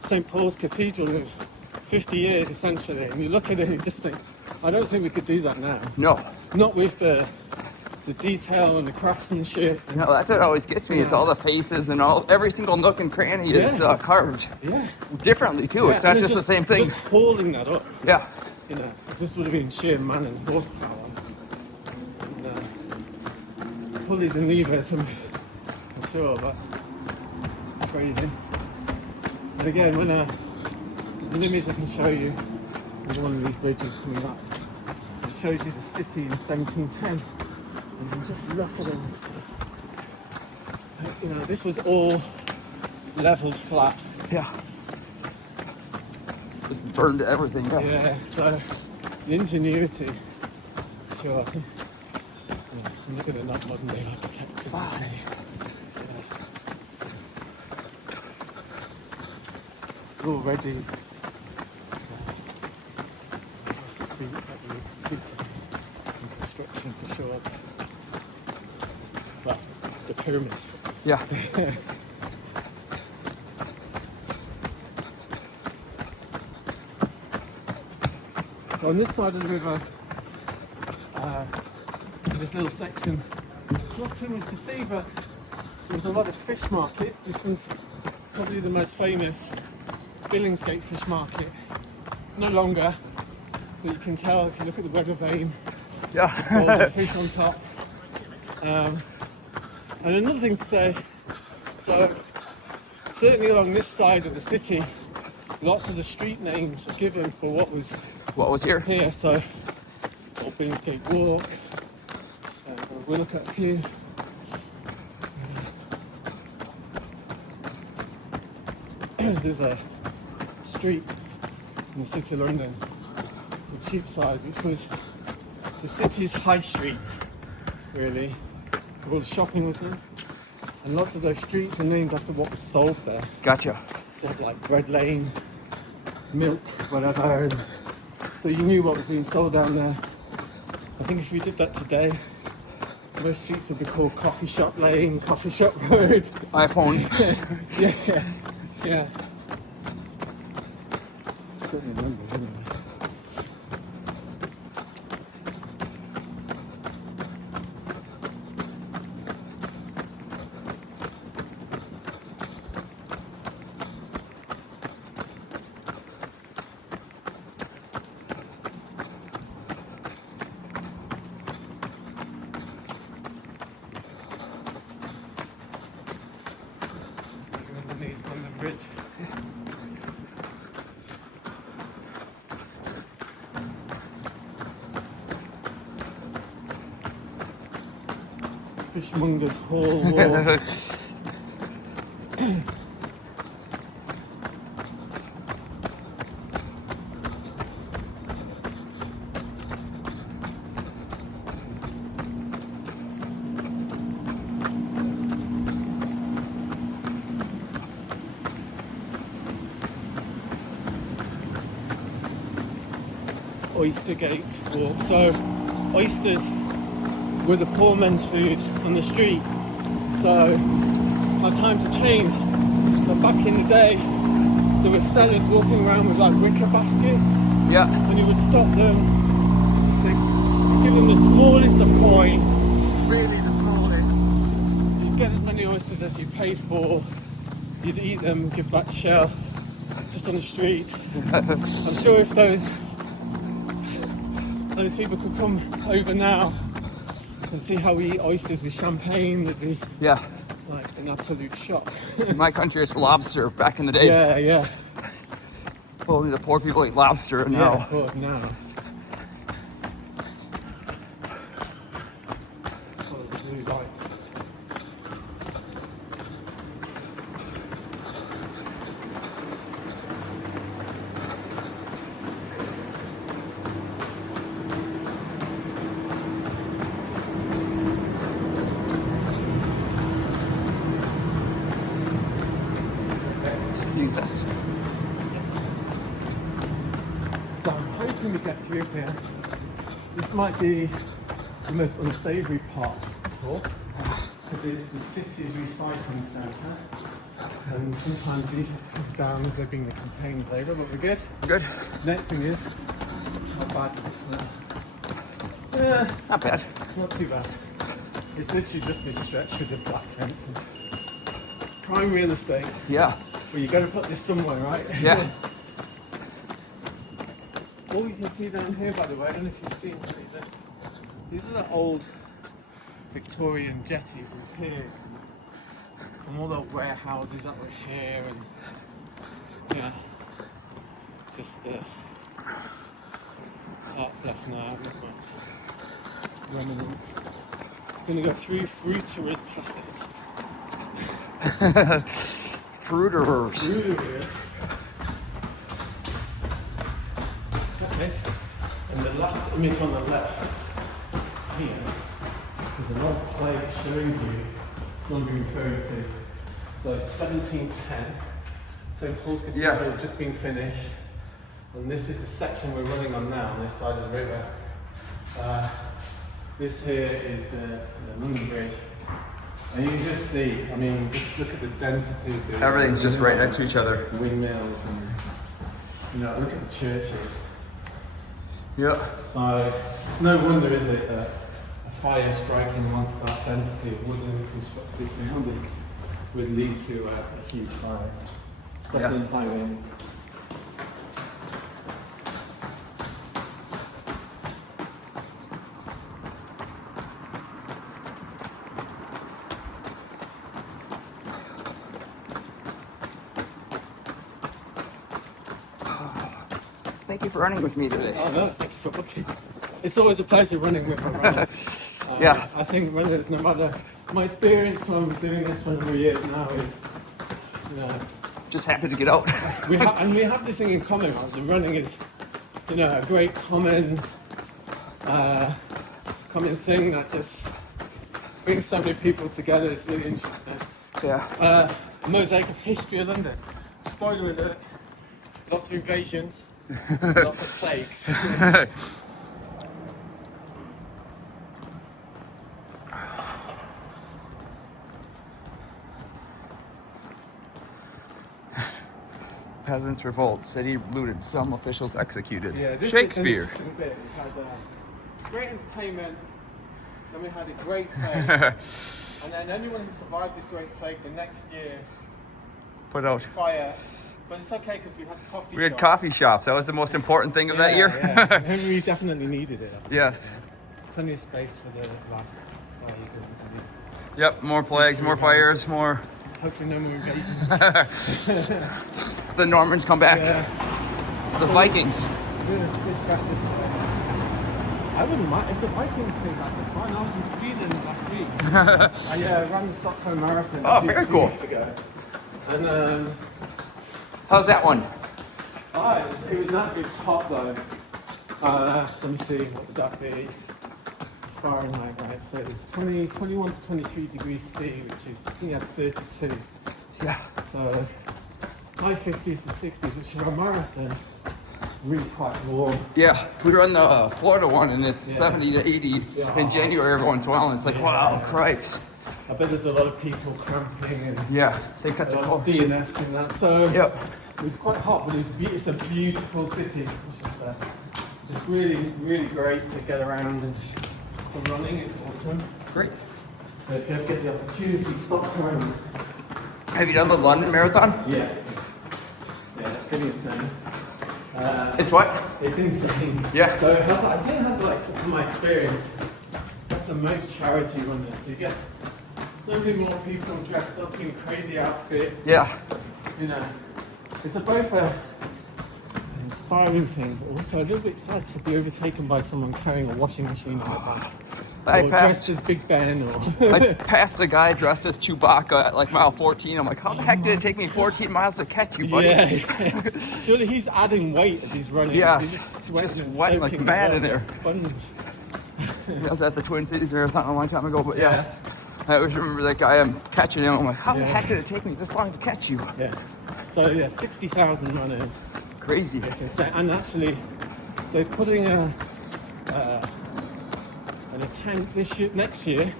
St. Paul's Cathedral in 50 years essentially. And you look at it and you just think, I don't think we could do that now. No. Not with the detail and the craftsmanship. No, that's what always gets me. It's all the faces and every single nook and cranny is Yeah. carved Yeah. differently too. It's not and just the same thing. Just holding that up, Yeah. this would have been sheer man and horsepower. And, pulleys and levers, I'm sure, but crazy. But again, when there's an image I can show you of one of these bridges coming up, it shows you the city in 1710. And you just look at it and just, this was all leveled flat. Yeah. Just burned everything up. Yeah, so the ingenuity, sure, I think, I'm looking at that modern day architecture. Wow. It's already feats that we did in construction for sure. But the pyramids. Yeah. So on this side of the river, this little section, it's not too much to see, but there's a lot of fish markets. This one's probably the most famous, Billingsgate fish market. No longer, but you can tell if you look at the weather vane, all Yeah. the fish on top. And another thing to say, so certainly along this side of the city, lots of the street names are given for what was What was here? here. So, Old Billingsgate Walk, we'll look at a few. There's a street in the city of London, the Cheapside, which was the city's high street, really. All the shopping was there. And lots of those streets are named after what was sold there. Gotcha. Sort of like Bread Lane, milk, whatever. And so you knew what was being sold down there. I think if we did that today, most streets would be called Coffee Shop Lane, Coffee Shop Road. iPhone. Yeah. Certainly remember, didn't I? Underneath Lambeth Bridge. Fishmonger's Hall Wall. Oyster Gate Walk. So oysters were the poor men's food on the street. So our times have changed. But back in the day, there were sellers walking around with like wicker baskets. Yeah. And you would stop them, they'd give them the smallest of coin. Really the smallest. You'd get as many oysters as you paid for. You'd eat them, give back the shell, just on the street. I'm sure if those people could come over now and see how we eat oysters with champagne, they'd be Yeah. like an absolute shock. In my country, it's lobster. Back in the day, Yeah. only the poor people eat lobster. And Yeah, now, of course, now. Oh, the blue light. Jesus. So I'm hoping we get through here. This might be the most unsavoury part of the tour because it's the city's recycling centre, and sometimes these have to come down as they bring the containers over, but we're good. Good. Next thing is, how bad is it now? Not bad. Not too bad. It's literally just this stretch with the black fences. Prime real estate. Yeah. Well, you got to put this somewhere, right? Yeah. All you can see down here, by the way, I don't know if you've seen any of this. These are the old Victorian jetties and piers, and all the warehouses that were here, and yeah, just parts left now. Remnants. Gonna go through Fruiterer's Passage. Fruiterers. Fruiterer's. Okay. And the last image on the left here is an old plate showing you what I'm referring to. So 1710, St Paul's Cathedral had just been finished, and this is the section we're running on now on this side of the river. This here is the London Bridge, and you can just see, I mean, just look at the density of the Everything's just right next to each other. Windmills, and you know, look at the churches. Yeah. So it's no wonder, is it, that a fire striking amongst that density of wooden constructed buildings would lead to a huge fire, especially in high winds. Thank you for running with me today. Oh no, thank you for booking. It's always a pleasure running with a runner. Yeah. I think runners, no matter my experience from doing this for a number of years now, is Just happy to get out. we have this thing in common. Right? So running is, you know, a great common thing that just brings so many people together. It's really interesting. Yeah. A mosaic of history of London. Spoiler alert: lots of invasions, lots of plagues. Peasants revolt, city looted, some officials executed. Yeah, this Shakespeare. Was an interesting bit. We had great entertainment, then we had a great plague, and then anyone who survived this great plague the next year Put out. fire. But it's okay because we had coffee. We had shops. coffee shops. That was the most important thing of that year. Yeah. And we definitely needed it. Yes. Plenty of space for the last plague. Yep. More plagues, more fires, more. hopefully no more invasions. The Normans come back. Yeah. The Vikings. We're gonna switch back this way. I wouldn't mind if the Vikings came back. It's fine. I was in Sweden last week. I ran the Stockholm Marathon. Oh, very cool. 2 weeks ago. And How's that one? it was that. It's hot though. So let me see. What would that be? Fahrenheit, right? So it's 21 to 23 degrees C, which is I think at 32. Yeah. So high 50s to 60s, which for a marathon, really quite warm. Yeah, we run the Florida one and it's 70 to 80 Yeah. in January every once in a while and it's like, wow, Christ. I bet there's a lot of people cramping and Yeah, they cut a the lot of course. DNFs and that. So Yep. it was quite hot, but it's a beautiful city. It's just really, really great to get around and for running. It's awesome. Great. So if you ever get the opportunity, stop around. Have you done the London Marathon? Yeah. Yeah, it's pretty insane. It's what? It's insane. Yeah. So it has, I think it has, like, from my experience, that's the most charity runners. So you get so many more people dressed up in crazy outfits. Yeah. You know, it's both an inspiring thing, but also a little bit sad to be overtaken by someone carrying a washing machine in their back. I Or passed dressed as Big Ben, or I passed a guy dressed as Chewbacca at like mile 14. I'm like, how the heck did it take me 14 miles to catch you, buddy? yeah. Surely he's adding weight as he's running. Yes, He's just and sweating like soaking mad it in up, there. a sponge. I was at the Twin Cities Marathon a long time ago, but yeah. I always remember that guy. I'm catching him. I'm like, how the heck did it take me this long to catch you? Yeah. So yeah, 60,000 runners. Crazy. It's insane. And actually, they're putting an attempt next year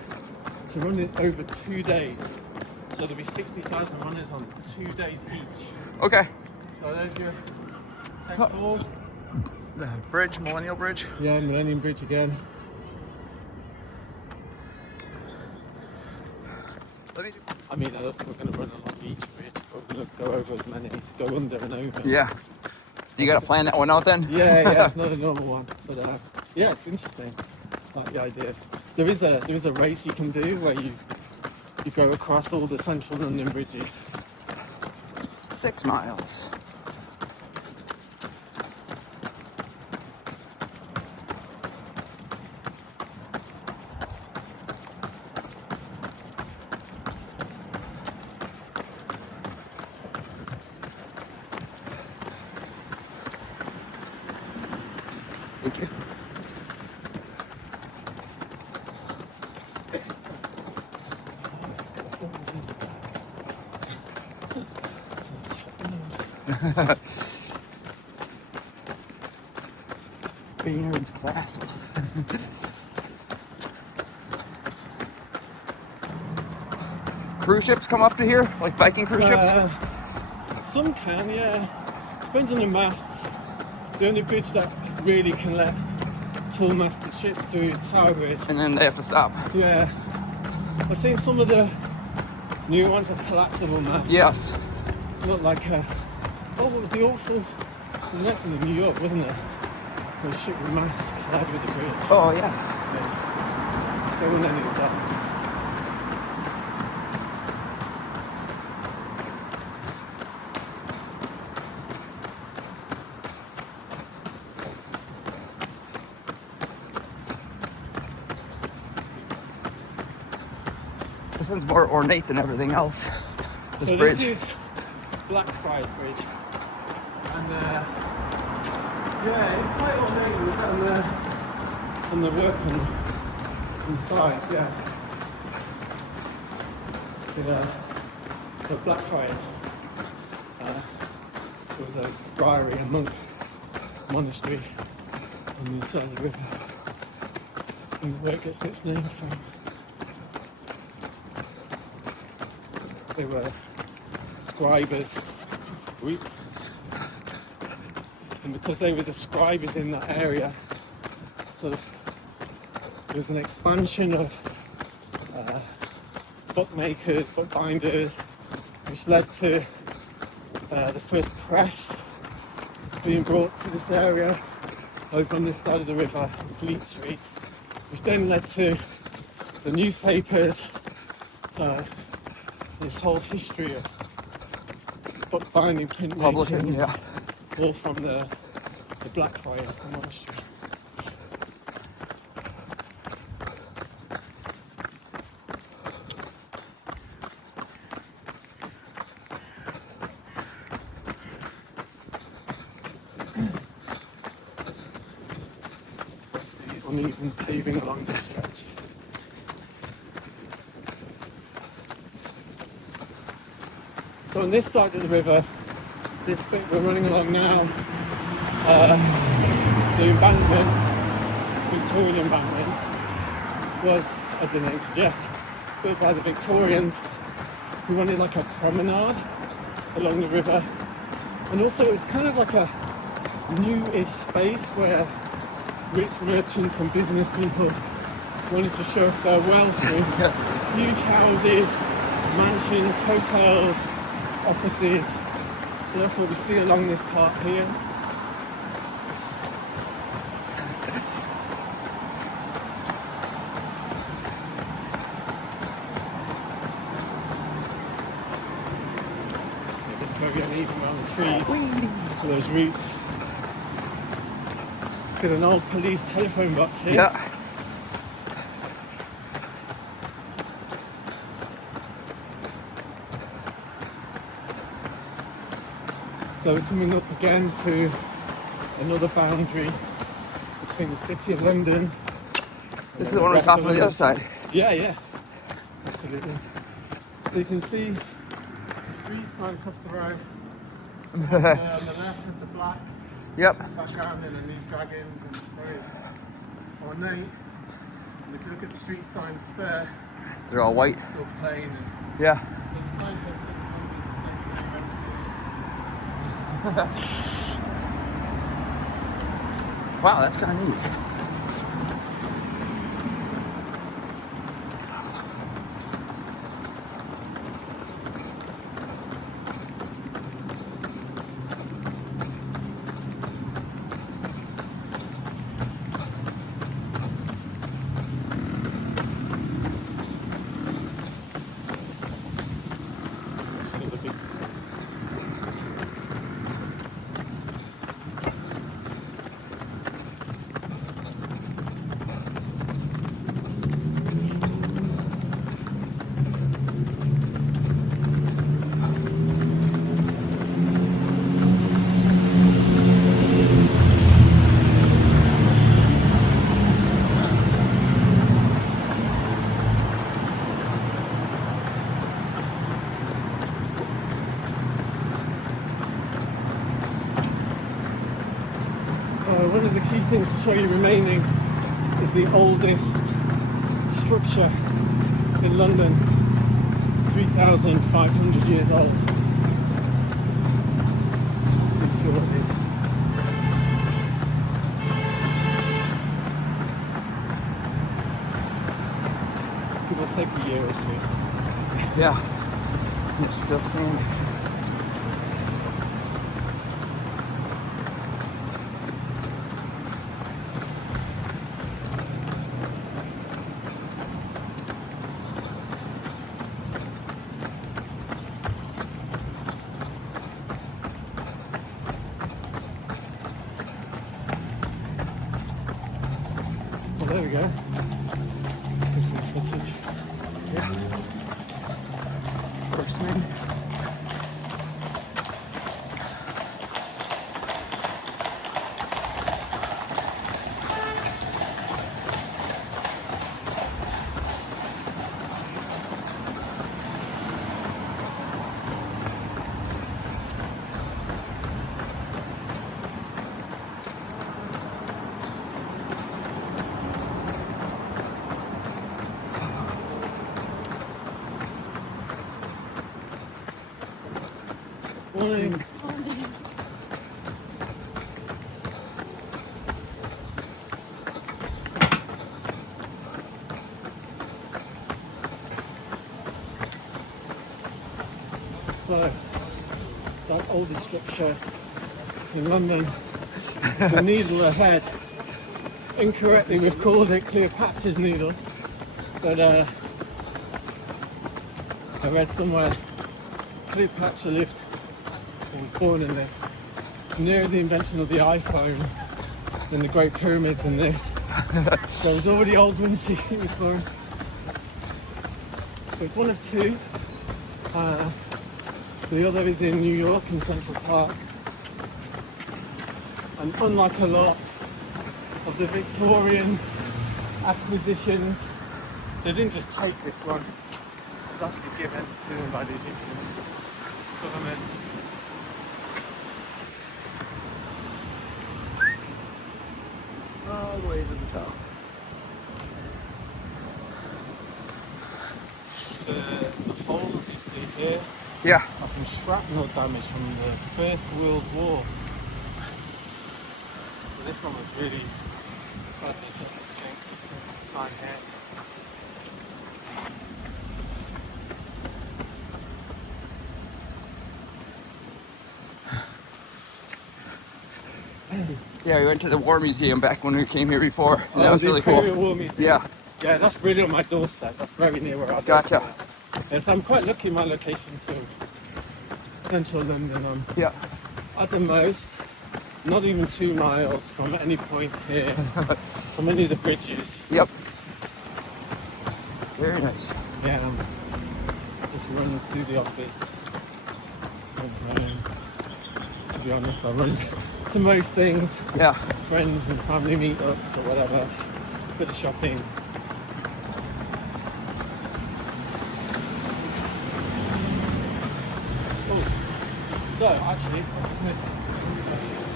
to run it over 2 days. So there'll be 60,000 runners on 2 days each. Okay. So there's your St. Paul's. The bridge, Millennial Bridge. Yeah, Millennium Bridge again. I mean, I don't think we're going to run along each bridge, but we're going to go over as many, go under and over. Yeah. You got to plan that one out then? Yeah, it's not a normal one, but yeah, it's interesting. Like the idea. There is a race you can do where you go across all the central London bridges. 6 miles. Thank you. Beards class. Cruise ships come up to here, like Viking cruise ships. Some can, yeah. Depends on the masts. The only bridge that really can let tall masted ships through is Tower Bridge. And then they have to stop. Yeah. I've seen some of the new ones have collapsible masts. Yes. Look like what was the awful? It was next to New York, wasn't it? The ship with mast collided with the bridge. Oh yeah. Yeah. Don't want any of that. This one's more ornate than everything else. This So bridge. this is Blackfriars Bridge, and yeah, it's quite ornate on the work on the sides, yeah. So Blackfriars was a friary, a monk monastery on the side of the river. And where it gets its name from. They were scribers group, and because they were the scribers in that area, sort of there was an expansion of bookmakers, bookbinders, which led to the first press being brought to this area over on this side of the river, Fleet Street, which then led to the newspapers. So this whole history of bookbinding, printmaking, Publishing, yeah. all from the Blackfriars, the monastery. Uneven paving along this stretch. So on this side of the river, this bit we're running along now, the embankment, Victorian embankment, was, as the name suggests, built by the Victorians who wanted like a promenade along the river, and also it was kind of like a new-ish space where rich merchants and business people wanted to show off their wealth with huge houses, mansions, hotels, offices. So that's what we see along this part here. It's very uneven around the trees, those roots. Got an old police telephone box here. Yeah. So we're coming up again to another boundary between the City of London. This is the one we saw from the other side. Yeah, absolutely. So you can see the street sign across the road. On the left is the black Yep. background and then these dragons, and it's very ornate. And if you look at the street signs there, They're all white. it's still plain. And Yeah. so the sign says Wow, that's kind of neat. One of the key things to show you remaining is the oldest structure in London, 3,500 years old. You'll see shortly. It will take a year or two. Yeah. And it's still standing. Well, there we go. Let's get some footage. Yeah. Horseman. Morning. So, that oldest structure in London, the needle ahead. Incorrectly, we've called it Cleopatra's Needle, but I read somewhere Cleopatra lived, or was born and lived, near the invention of the iPhone than the Great Pyramids and this. So it was already old when she was born. So it's one of two. The other is in New York in Central Park. And unlike a lot of the Victorian acquisitions, they didn't just take this one. It was actually given to them by the Egyptian government. All the way to the top. The holes you see here Yeah. are from shrapnel damage from the First World War. So this one was really badly done. The Sphinx sign here. Yeah, we went to the War Museum back when we came here before. And that was the really Imperial cool. War Museum. Yeah. Yeah, that's really on my doorstep. That's very near where I live. Gotcha. Yes, I'm quite lucky in my location to central London. Yeah. At the most, not even 2 miles from any point here, from any of the bridges. Yep. Very nice. Yeah, just run to the office. To be honest, I run to most things. Yeah. Friends and family meetups or whatever. Bit of shopping. Oh, so actually, I just missed.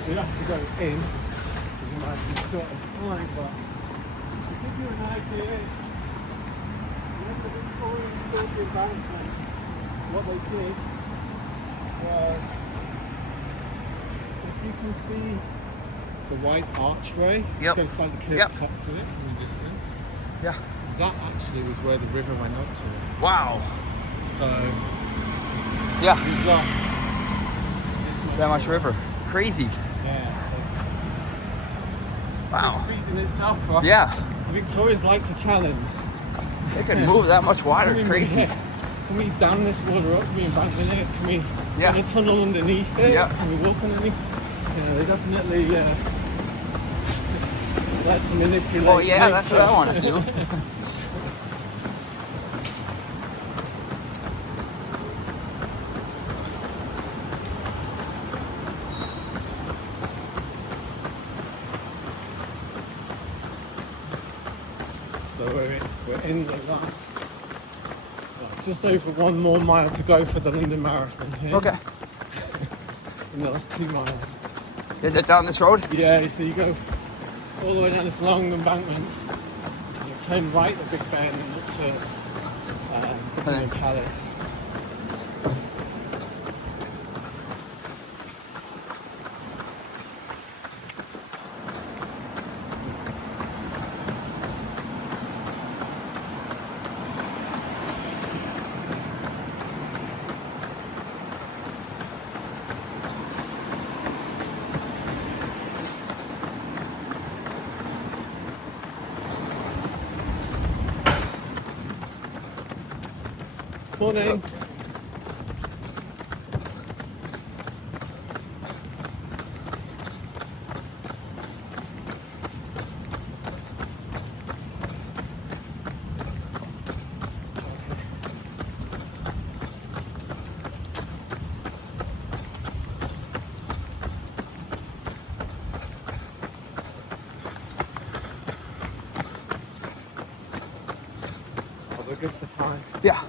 We have to go in. You might be short of time, but to give you an idea, when the Victorians built the embankment, what they did was, if you can see the white archway, Yep. goes slightly curved Yep. up to it in the distance. Yeah. That actually was where the river went up to. Wow. So Yeah. we've lost this much. That much water. river. Crazy. Yeah. Wow. So big feat in itself, right? Yeah. The Victorians like to challenge. They can move that much water. Can we- Crazy. Can we dam this water up? Can we embankment it? Can we Yeah. get a tunnel underneath it? Yeah. Can we walk underneath? Yeah, they definitely like to manipulate. Oh yeah, that's what I want to do. So we're in the last, just over 1 more mile to go for the London Marathon here. Okay. In the last 2 miles. Is it down this road? Yeah, so you go all the way down this long embankment, you turn right at Big Ben and up to Buckingham Palace. Morning. Oh, we're good for time. Yeah.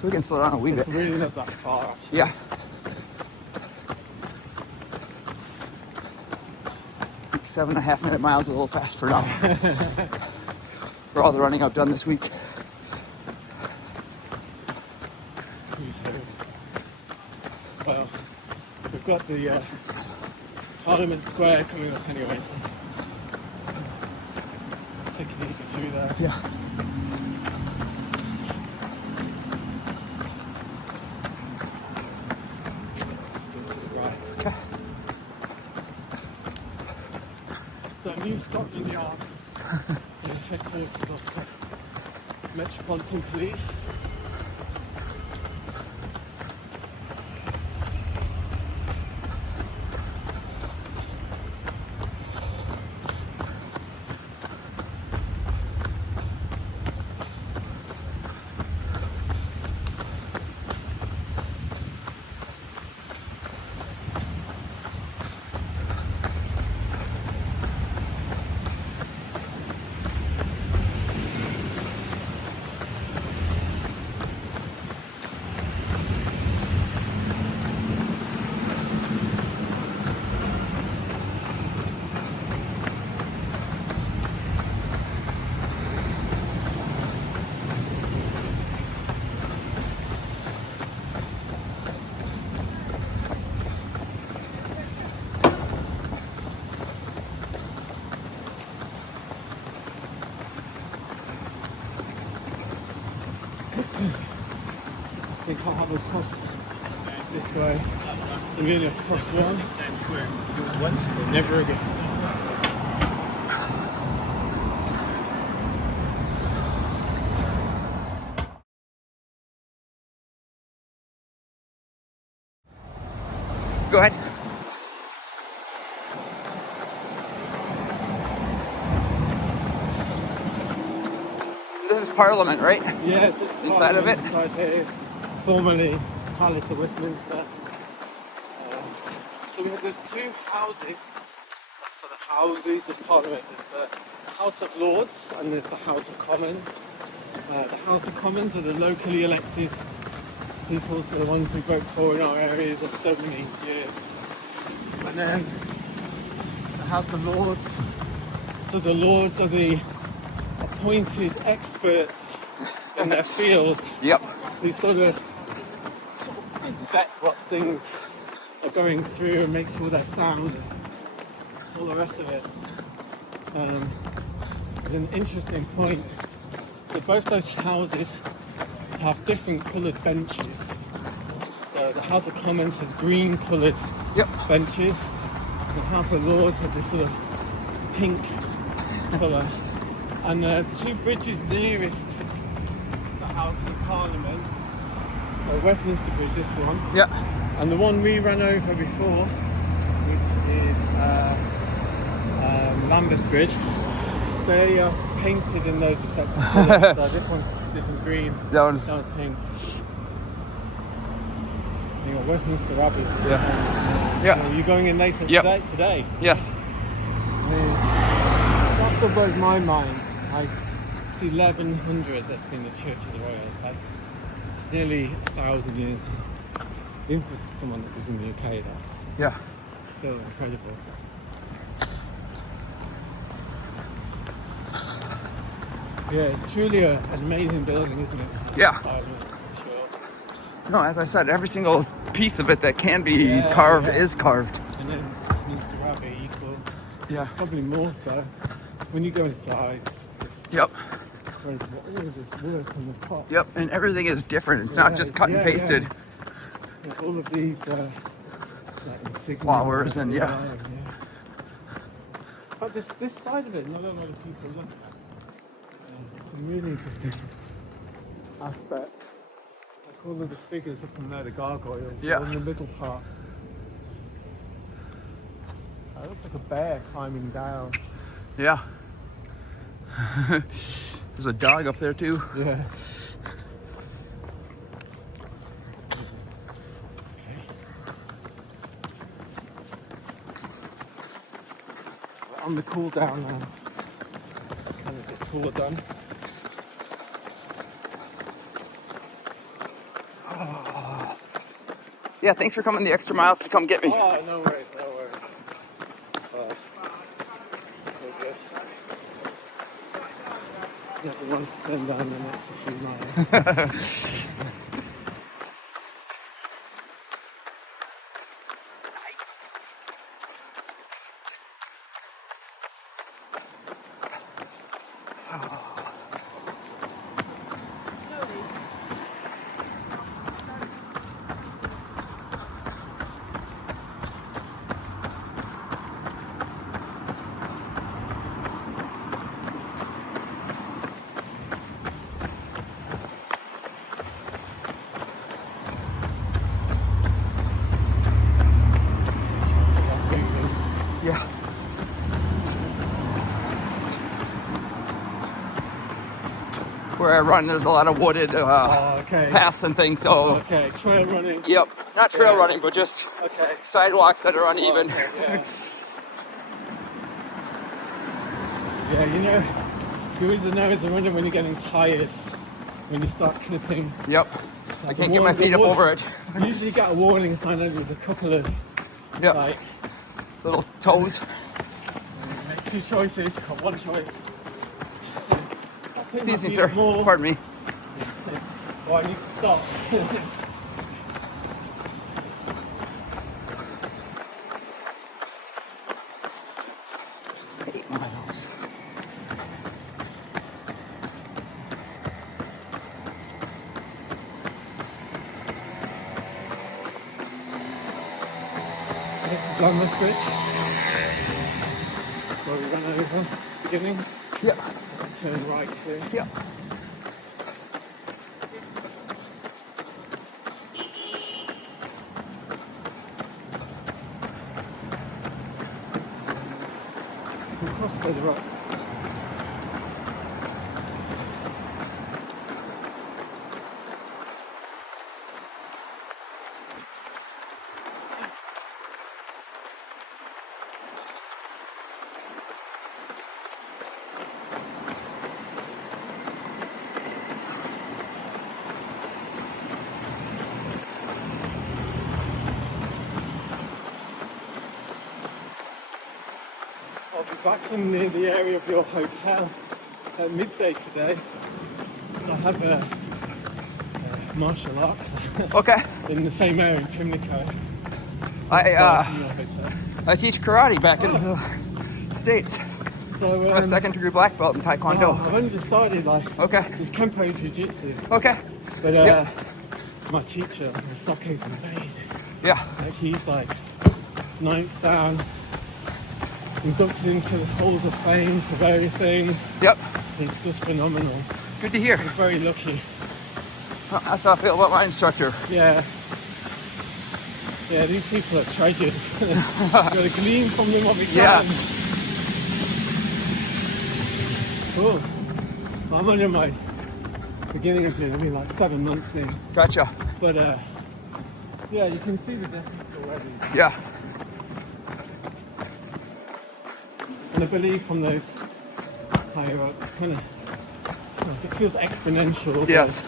So we can slow down a wee bit. It's really not that far, actually. Yeah. 7.5 minute miles, a little fast for now. For all the running I've done this week. Cruise home. Well, we've got the Parliament Square coming up anyway, so take it easy through there. Yeah. Still to the right. Okay. So New Scotland Yard, the headquarters of the Metropolitan Police. And we only have to cross one. Once, but never again. Go ahead. This is Parliament, right? Yes, it's Inside of it? Inside here, formerly Palace of Westminster. So there's two houses. So the houses of Parliament. There's the House of Lords and there's the House of Commons. The House of Commons are the locally elected people, so the ones we vote for in our areas of so many years. And then the House of Lords. So the Lords are the appointed experts in their fields. Yep. Who sort of vet what things are going through and make sure they're sound and all the rest of it. There's an interesting point. So both those houses have different coloured benches. So the House of Commons has green coloured benches. The House of Lords has this sort of pink colour. And the two bridges nearest the Houses of Parliament, so Westminster Bridge, this one, and the one we ran over before, which is Lambeth Bridge, they are painted in those respective colours. So this one's green, that one's pink. You got Westminster Abbey. Are you going in later today? Yes. That still blows my mind. Like, it's 1100 that's been the Church of the Royals. Like, it's nearly 1,000 years. Even for someone that was in the UK, that's still incredible. Yeah, it's truly an amazing building, isn't it? Yeah. Parliament, for sure. No, as I said, every single piece of it that can be carved is carved. And then Westminster Abbey equal. Yeah. Probably more so. When you go inside, it's Yep. whereas all of this work on the top. Yep, and everything is different. It's not just cut and pasted. Yeah, all of these like insignia Flowers and In fact, this side of it, not a lot of people look at. Some really interesting aspect. Like all of the figures up in there, the gargoyles. Yeah. In the middle part. It looks like a bear climbing down. Yeah. There's a dog up there too. Yeah. On the cool down now. It's kind of the tour done. Yeah, thanks for coming the extra miles to come get me. Oh, no worries, no worries. It's all good. Never want to turn down an extra few miles. Yeah. Where I run, there's a lot of wooded paths and things, so... Okay, trail running. Yep, not trail running, but just sidewalks that are uneven. Yeah, you know, you always know as a runner when you're getting tired, when you start clipping. Yep, I can't get my feet up over it. You usually get a warning sign with a couple of like little toes. Make two choices, or one choice. Excuse me, sir. Pardon me. Oh, I need to stop. 8 miles. This is Lambeth Bridge. That's where we ran over at the beginning. Yeah. So turn right here. Yeah. We'll cross further up. I'll be back in the area of your hotel at midday today. So I have a martial art class Okay. in the same area in Pimlico. So I far from your hotel. I teach karate back in the States. So I'm a second degree black belt in Taekwondo. I've only just started Okay. it's Kempo Jiu-Jitsu. Okay. But Yep. my teacher, my sake is amazing. Yeah. Like he's like ninth dan, inducted into the halls of fame for various things. Yep. He's just phenomenal. Good to hear. We're very lucky. That's how I feel about my instructor. Yeah. Yeah, these people are treasures. You've got to glean from them what we can. Yes. Cool. I'm only in my beginning of it, like 7 months in. Gotcha. But yeah, you can see the difference already. Yeah. And I believe from those higher up, it's kind of, it feels exponential. Yes.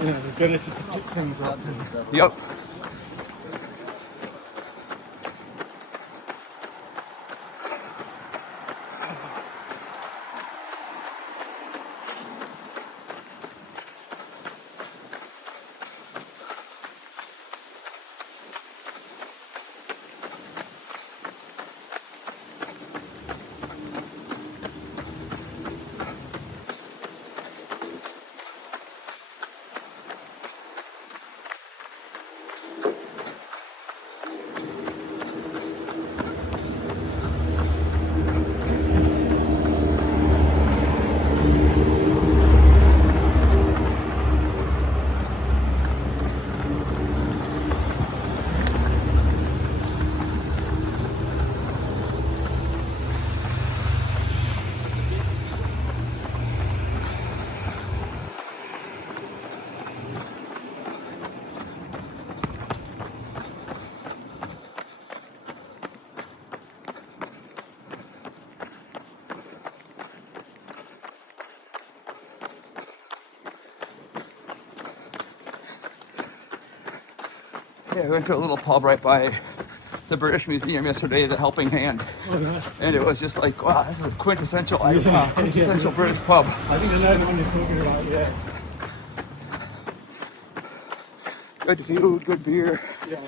The ability to pick things up. Yep. Yeah, we went to a little pub right by the British Museum yesterday, the Helping Hand. Oh, nice. And it was just like, wow, this is a quintessential, Yeah, quintessential yeah. British pub. I think I know the one you're talking about, yeah. Good food, good beer, Yeah.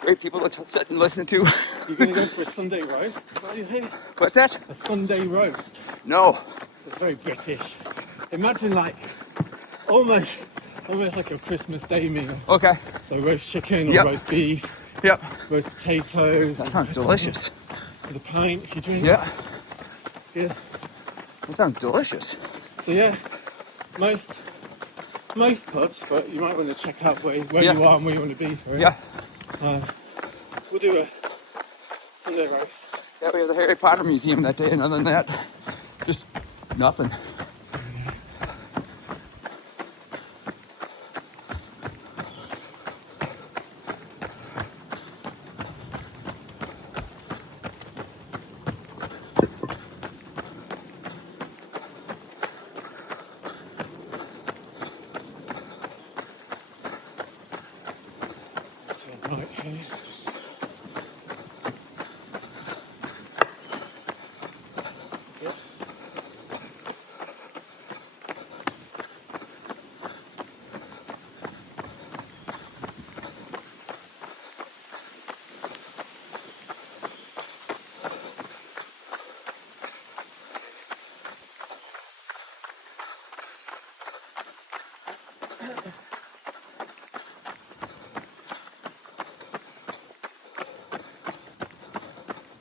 great people to sit and listen to. You're going to go for a Sunday roast? Are you here? What's that? A Sunday roast. No. So it's very British. Imagine like almost like a Christmas Day meal. Okay. So roast chicken or Yep. roast beef, Yep. roast potatoes. That sounds delicious. With a pint if you drink. Yeah. It's good. That sounds delicious. So yeah, most pubs, but you might want to check out where Yeah. you are and where you want to be for it. Yeah. We'll do a Sunday roast. Yeah, we have the Harry Potter Museum that day, and other than that, just nothing. So right here. Good.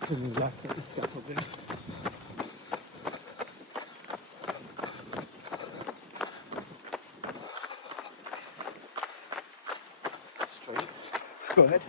to the left at the scaffolding. Straight. Go ahead.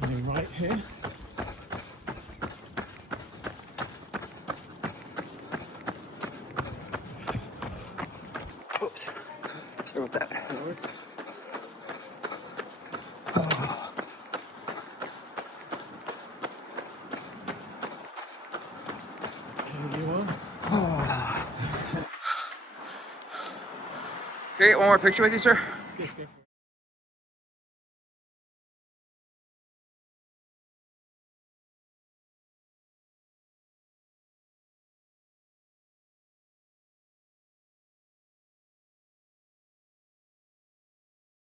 Turning right here. Oops. Sorry about that. Here you are. Okay, one more picture with you, sir. Yes, yes.